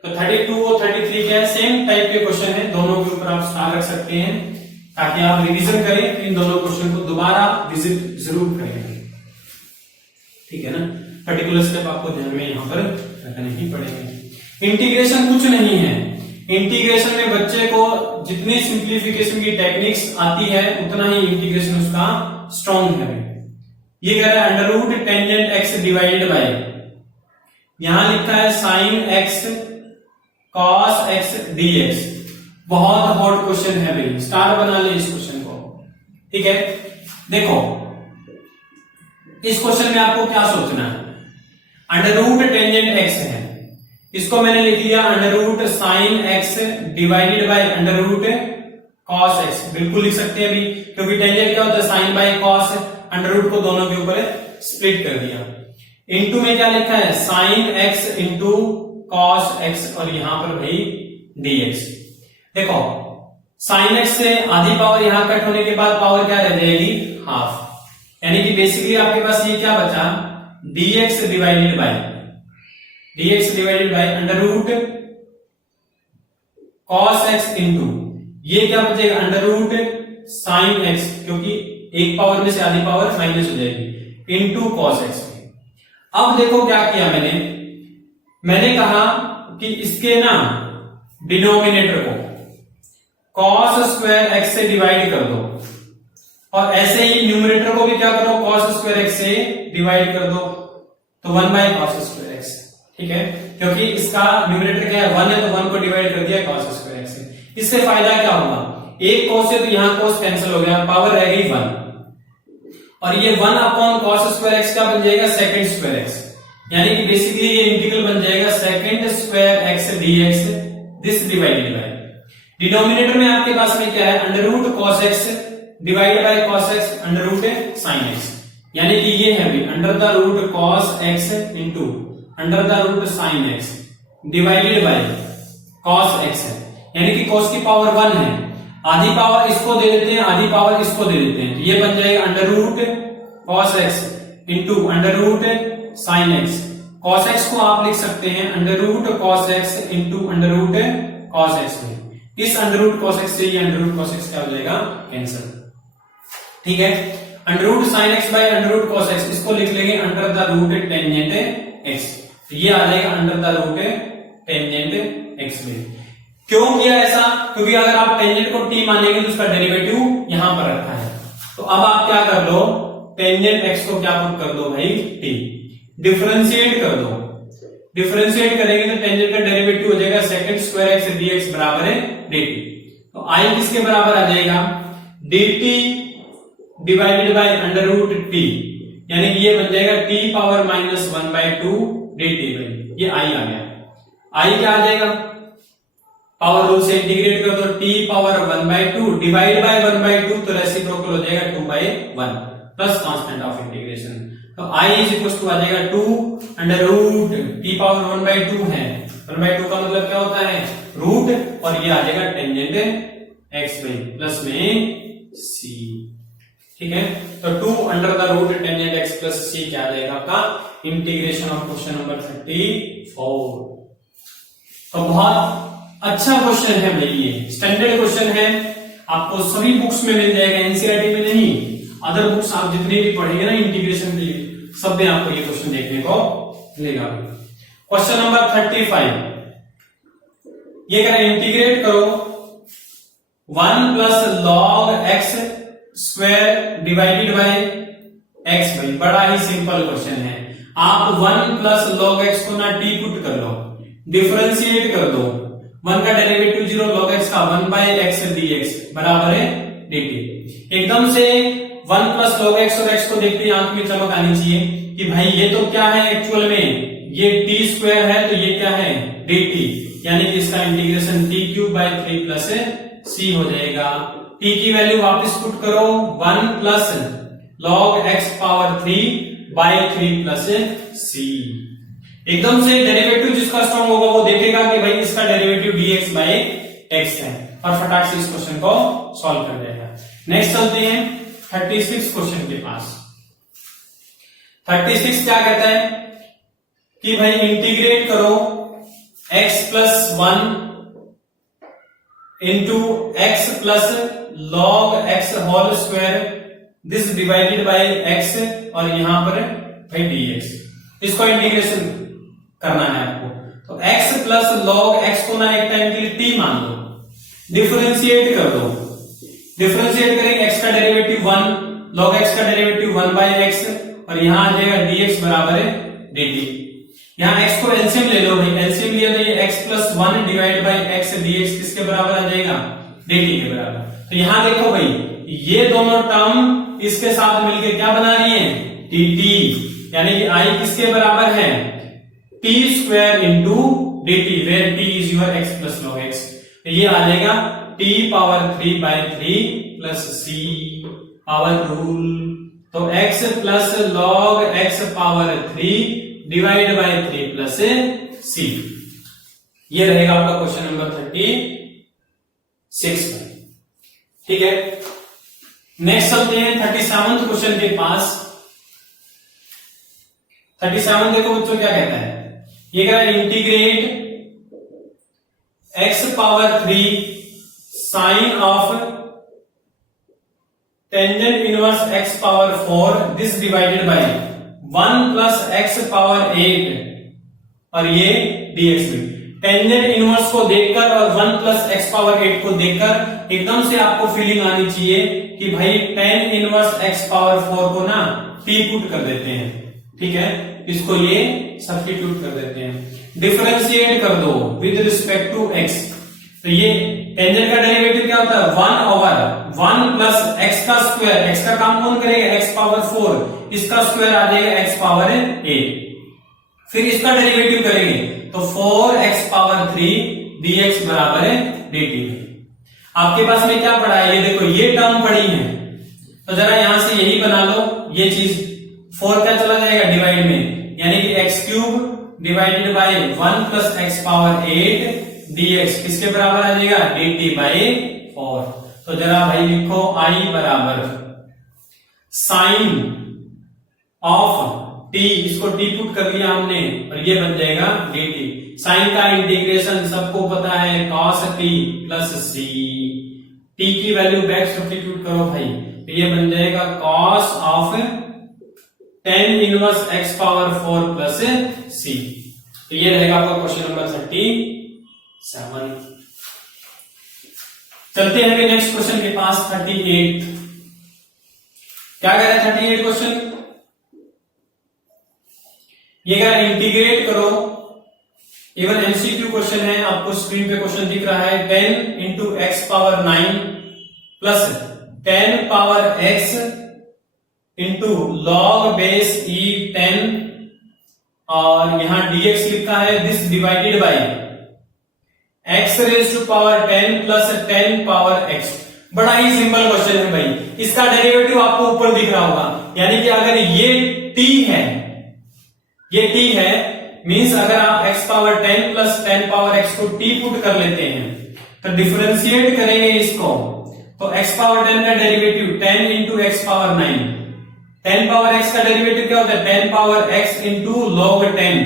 तो 32 और 33 क्या है, सेम टाइप के क्वेश्चन है, दोनों के ऊपर आप स्टार रख सकते हैं ताकि आप रिवीजन करें, इन दोनों क्वेश्चन को दोबारा विजिट जरूर करें, ठीक है ना। पर्टिकुलर स्टेप आपको ध्यान में यहां पर रखने ही पड़ेंगे। इंटीग्रेशन कुछ नहीं है, इंटीग्रेशन में बच्चे को जितनी सिंप्लीफिकेशन की टेक्निक्स आती है उतना ही इंटीग्रेशन उसका स्ट्रॉन्ग है। ये कह रहा है under root tangent x divided by, यहां लिखा है sine x cos x dx, बहुत हॉट क्वेश्चन है भाई, स्टार बना ले इस क्वेश्चन को, ठीक है। देखो इस क्वेश्चन में आपको क्या सोचना है, अंडर रूट टेंजेंट एक्स है, इसको मैंने लिख लिया under root sine x divided by under root cos x, बिल्कुल लिख सकते हैं अभी, क्योंकि टेंजेंट क्या होता है sine by cos, under root को दोनों के ऊपर स्प्लिट कर दिया। इनटू में क्या लिखा है sine x into cos x और यहां पर भाई dx। देखो साइन एक्स से आधी पावर यहां कट होने के बाद पावर क्या रह जाएगी हाफ, यानी कि बेसिकली आपके पास ये क्या बचा dx divided by under root cos x into ये क्या बचेगा अंडर रूट साइन एक्स, क्योंकि एक पावर में से आधी पावर माइनस हो जाएगी, इंटू कॉस एक्स। अब देखो क्या किया मैंने कहा कि इसके ना डिनोमिनेटर को कॉस स्क्वायर एक्स से डिवाइड कर दो और ऐसे ही न्यूमरेटर को भी क्या करो कॉस स्क्वायर एक्स से डिवाइड कर दो, तो 1/cos स्क्वायर एक्स, ठीक है। क्योंकि इसका न्यूमरेटर क्या है 1 है, तो 1 को डिवाइड कर दिया cos स्क्वायर एक्स से। इससे फायदा क्या होगा, एक cos से तो यहां cos कैंसिल हो गया, पावर रह गई 1 और ये 1/cos स्क्वायर एक्स क्या बन जाएगा सेकंड स्क्वायर एक्स, यानी कि बेसिकली ये इंटीग्रल बन जाएगा second square x dx this divided by, denominator में आपके पास में क्या है under root cos x divided by cos x under root sin x, यानी कि ये है भी under the root cos x into under the root sin x divided by cos x है, यानी कि cos की पावर 1 है, आधी पावर इसको दे देते हैं आधी पावर इसको दे देते हैं, ये बन जाएगा under root cos x into under root sin x। cos x को आप लिख सकते हैं under root cos x into under root cos x में, इस अंडर रूट cos x से ये अंडर रूट cos x क्या हो जाएगा कैंसिल, ठीक है। Under root sin x by under root cos x, इसको लिख लेंगे under the root tangent x, तो ये आ जाएगा under the root tangent x में। क्यों किया ऐसा, क्योंकि अगर आप टेंजेंट को t मानेंगे तो उसका डेरिवेटिव यहां पर रखा है, तो अब आप क्या कर लो टेंजेंट x को क्या पुट कर दो भाई t, डिफरेंशिएट कर दो, डिफरेंशिएट करेंगे तो टेंजेंट का डेरिवेटिव हो जाएगा सेकंड स्क्वायर एक्स dx बराबर है dt, तो i किसके बराबर आ जाएगा dt divided by under root t, यानी कि ये बन जाएगा t पावर -1/2 dt भाई, ये i आ गया। आई क्या आ जाएगा, पावर रूल से इंटीग्रेट कर दो, टी पावर 1/2 डिवाइड बाय 1/2 तो रेसिप्रोकल हो जाएगा 2/1 प्लस कांस्टेंट ऑफ इंटीग्रेशन। तो आई इज इक्वल टू आ जाएगा 2 अंडर रूट टी पावर 1/2 है, 1/2 का मतलब क्या होता है रूट, और ये आ जाएगा टेंजेंट एक्स बाई प्लस में सी। ठीक है, तो 2 under the root tangent x plus c क्या आ जाएगा आपका इंटीग्रेशन ऑफ क्वेश्चन नंबर 34। तो बहुत अच्छा क्वेश्चन है भाई, ये स्टैंडर्ड क्वेश्चन है, आपको सभी बुक्स में मिल जाएगा, एनसीईआरटी में नहीं, अदर बुक्स आप जितनी भी पढ़ेंगे ना इंटीग्रेशन के लिए सब में आपको ये क्वेश्चन देखने को मिलेगा। क्वेश्चन नंबर 35, ये करें इंटीग्रेट करो 1 plus log x square divided by x by, बड़ा ही सिंपल क्वेश्चन है। आप 1 प्लस लॉग एक्स को ना टी पुट कर लो, डिफरेंशिएट कर दो, 1 का डेरिवेटिव 0 log x का 1/x dx बराबर है dt। एकदम से 1 प्लस log x और x को देखते ही आंख में चमक आनी चाहिए कि भाई ये तो क्या है एक्चुअल में, ये t स्क्वायर है तो ये क्या है dt, यानी कि इसका इंटीग्रेशन t³ / 3 प्लस c हो जाएगा। t की वैल्यू वापस पुट करो 1 plus log x power 3/3 plus c। एकदम से डेरिवेटिव जिसका स्ट्रॉन्ग होगा वो देखेगा कि भाई इसका डेरिवेटिव dx बाय x है और फटाक से इस क्वेश्चन को सॉल्व कर देगा। नेक्स्ट चलते हैं 36 क्वेश्चन के पास। 36 क्या कहता है कि भाई इंटीग्रेट करो x plus 1 into x plus log x whole square this divided by x और यहां पर भाई dx, इसको इंटीग्रेशन करना है आपको। तो x प्लस लॉग x को ना एक टाइम के लिए t मान लो, डिफरेंशिएट कर दो, डिफरेंशिएट करेंगे x का डेरिवेटिव 1 log x का डेरिवेटिव 1/x और यहां आ जाएगा dx बराबर है dt। यहां x को एलसीएम ले लो भाई, एलसीएम लिया तो ये x plus 1 divide by x dx किसके बराबर आ जाएगा dt के बराबर। तो यहां देखो भाई ये दोनों टर्म इसके साथ मिलके क्या बना रही है dt, यानी कि i किसके बराबर है t square into dt where t is your x plus log x। ये आ जाएगा t power 3/3 plus c power rule, तो x plus log x power 3 divide by 3 plus c। ये रहेगा आपका क्वेश्चन नंबर 36। ठीक है, नेक्स्ट चलते हैं 37 क्वेश्चन के पास। 37 देखो बच्चों क्या कहता है, ये कह रहा है integrate x power 3 sine of tangent inverse x power 4 this divided by 1 plus x power 8 और ये dx में। टेंजेंट इनवर्स को देखकर और 1 प्लस x पावर 8 को देखकर एकदम से आपको फीलिंग आनी चाहिए कि भाई tan इनवर्स x पावर 4 को ना t पुट कर देते हैं। ठीक है, इसको ये सब्स्टिट्यूट कर देते हैं, डिफरेंशिएट कर दो विद रिस्पेक्ट टू x। तो ये टेंजेंट का डेरिवेटिव क्या होता है 1 ओवर 1 प्लस x का स्क्वायर, x का काम कौन करेगा x पावर 4, इसका स्क्वायर आ जाएगा x पावर 8, फिर इसका डेरिवेटिव करेंगे तो 4x पावर 3 dx बराबर है dt। आपके पास में क्या पड़ा है, ये देखो ये टर्म पड़ी है, तो जरा यहां से यही बना लो, ये चीज 4 क्या चला जाएगा डिवाइड में, यानी कि x³ divided by 1 plus x power 8 dx किसके बराबर आ जाएगा dt बाय 4। तो जरा भाई लिखो I बराबर साइन ऑफ t, इसको t पुट कर दिया हमने और ये बन जाएगा dt। साइन का इंटीग्रेशन सबको पता है cos t plus c, t की वैल्यू बैक सब्स्टिट्यूट करो भाई, तो ये बन जाएगा cos of tan inverse x power 4 plus c। तो ये रहेगा आपका क्वेश्चन नंबर 37। चलते हैं नेक्स्ट क्वेश्चन के पास 38। क्या कह रहा है 38 क्वेश्चन, ये कह रहा है इंटीग्रेट करो, इवन एमसीक्यू क्वेश्चन है, आपको स्क्रीन पे क्वेश्चन दिख रहा है 10 into x power 9 plus 10 power x into log base e 10 और यहाँ dx लिखा है, this divided by x raise to power 10 plus 10 power x। बड़ा ही सिंपल क्वेश्चन है भाई, इसका डेरिवेटिव आपको ऊपर दिख रहा होगा, यानी कि अगर ये t है, ये t है, मींस अगर आप x power 10 plus 10 power x को t पुट कर लेते हैं तो डिफरेंशिएट करेंगे इसको, तो x पावर 10 का derivative 10 into x power 9, 10 power x का डेरिवेटिव क्या होता है, 10 power x into log 10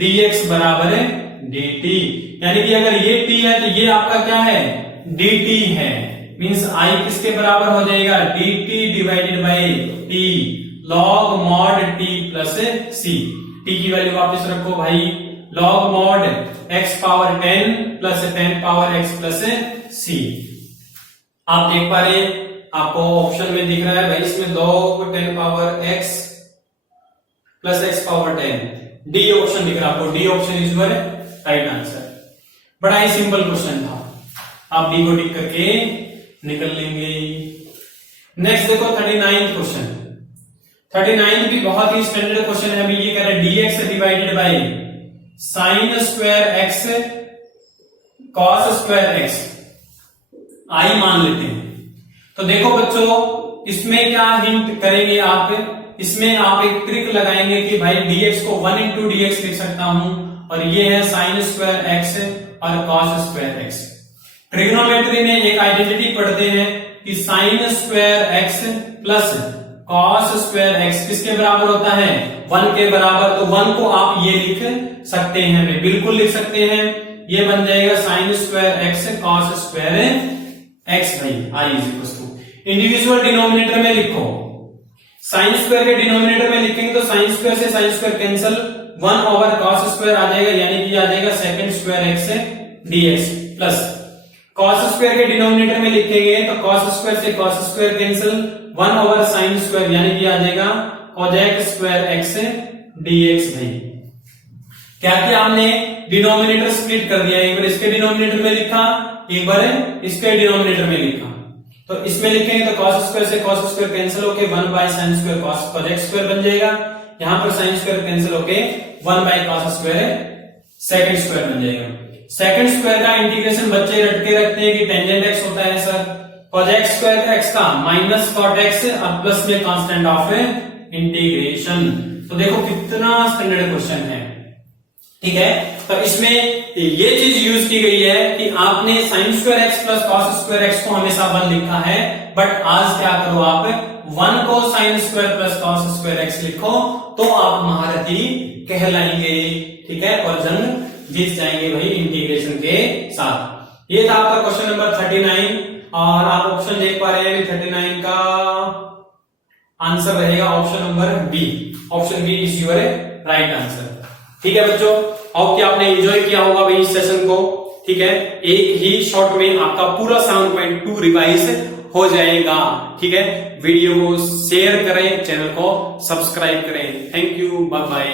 dx बराबर है dt। यानी कि अगर ये t है तो ये आपका क्या है, dt है, मींस I किसके बराबर हो जाएगा, dt divided by t log mod t plus c। t की वैल्यू वापस रखो भाई, log mod x power 10 plus 10 power x plus c। आप देख पा रहे हैं, आपको ऑप्शन में दिख रहा है भाई, इसमें log 10 power x plus x power 10, D option दिख रहा है आपको, D option is your right answer. बड़ा ही सिंपल क्वेश्चन था, आप डी को टिक करके निकल लेंगे। नेक्स्ट देखो 39th क्वेश्चन, 39 भी बहुत ही स्टैंडर्ड क्वेश्चन है अभी। ये कह रहा है dx divided by sine square x cos square x, आई मान लेते हैं। तो देखो बच्चों, इसमें क्या हिंट करेंगे आप, इसमें आप एक ट्रिक लगाएंगे कि भाई dx को 1 इंटू dx लिख सकता हूं, और ये है साइन स्क्वायर x और कॉस स्क्वायर x। ट्रिग्नोमेट्री में एक आइडेंटिटी पढ़ते हैं कि sign square x plus cos square x किसके बराबर होता है, 1 के बराबर। तो 1 को आप ये लिख सकते हैं, बिल्कुल लिख सकते हैं, ये बन जाएगा sine square x cos square x भाई, I is equal to individual denominator में लिखो, साइन स्क्वायर के डिनोमिनेटर में लिखेंगे तो साइन स्क्वायर से sine square cancel, 1 over cos square आ जाएगा, यानी कि आ जाएगा second square x dx plus cos square के डिनोमिनेटर में लिखेंगे तो कॉस स्क्वायर से cos square cancel, 1 over sine square, यानी कि आ जाएगा कोजेक स्क्वायर x dx भाई। क्या किया हमने, डिनोमिनेटर स्प्लिट कर दिया, एक बार इसके डिनोमिनेटर में लिखा, एक बार इसके डिनोमिनेटर में लिखा। तो इसमें लिखेंगे तो cos स्क्वायर से cos स्क्वायर कैंसिल होके 1 by sin square cos cosec square बन जाएगा, यहां पर sin स्क्वायर कैंसिल होके 1 by cos square second square बन जाएगा। सेकंड स्क्वायर का इंटीग्रेशन बच्चे रटके रखते हैं कि टेंजेंट x होता है सर, कोजेक स्क्वायर x का माइनस कॉट x और प्लस में कांस्टेंट ऑफ इंटीग्रेशन। तो देखो कितना स्टैंडर्ड क्वेश्चन है, ठीक है। तो इसमें ये चीज यूज की गई है कि आपने sine square x plus cos square x को हमेशा 1 लिखा है, बट आज क्या करो आप 1 को sine square plus cos square x लिखो, तो आप महारथी कहलाएंगे, ठीक है, और जंग जीत जाएंगे भाई इंटीग्रेशन के साथ। ये था आपका क्वेश्चन नंबर 39, और आप ऑप्शन देख पा रहे हैं 39 का आंसर रहेगा option number B, option B is your right answer. ठीक है बच्चों, होप कि आपने एंजॉय किया होगा भाई इस सेशन को, ठीक है। एक ही शॉट में आपका पूरा 7.2 रिवाइज हो जाएगा, ठीक है। वीडियो को शेयर करें, चैनल को सब्सक्राइब करें। Thank you, bye bye.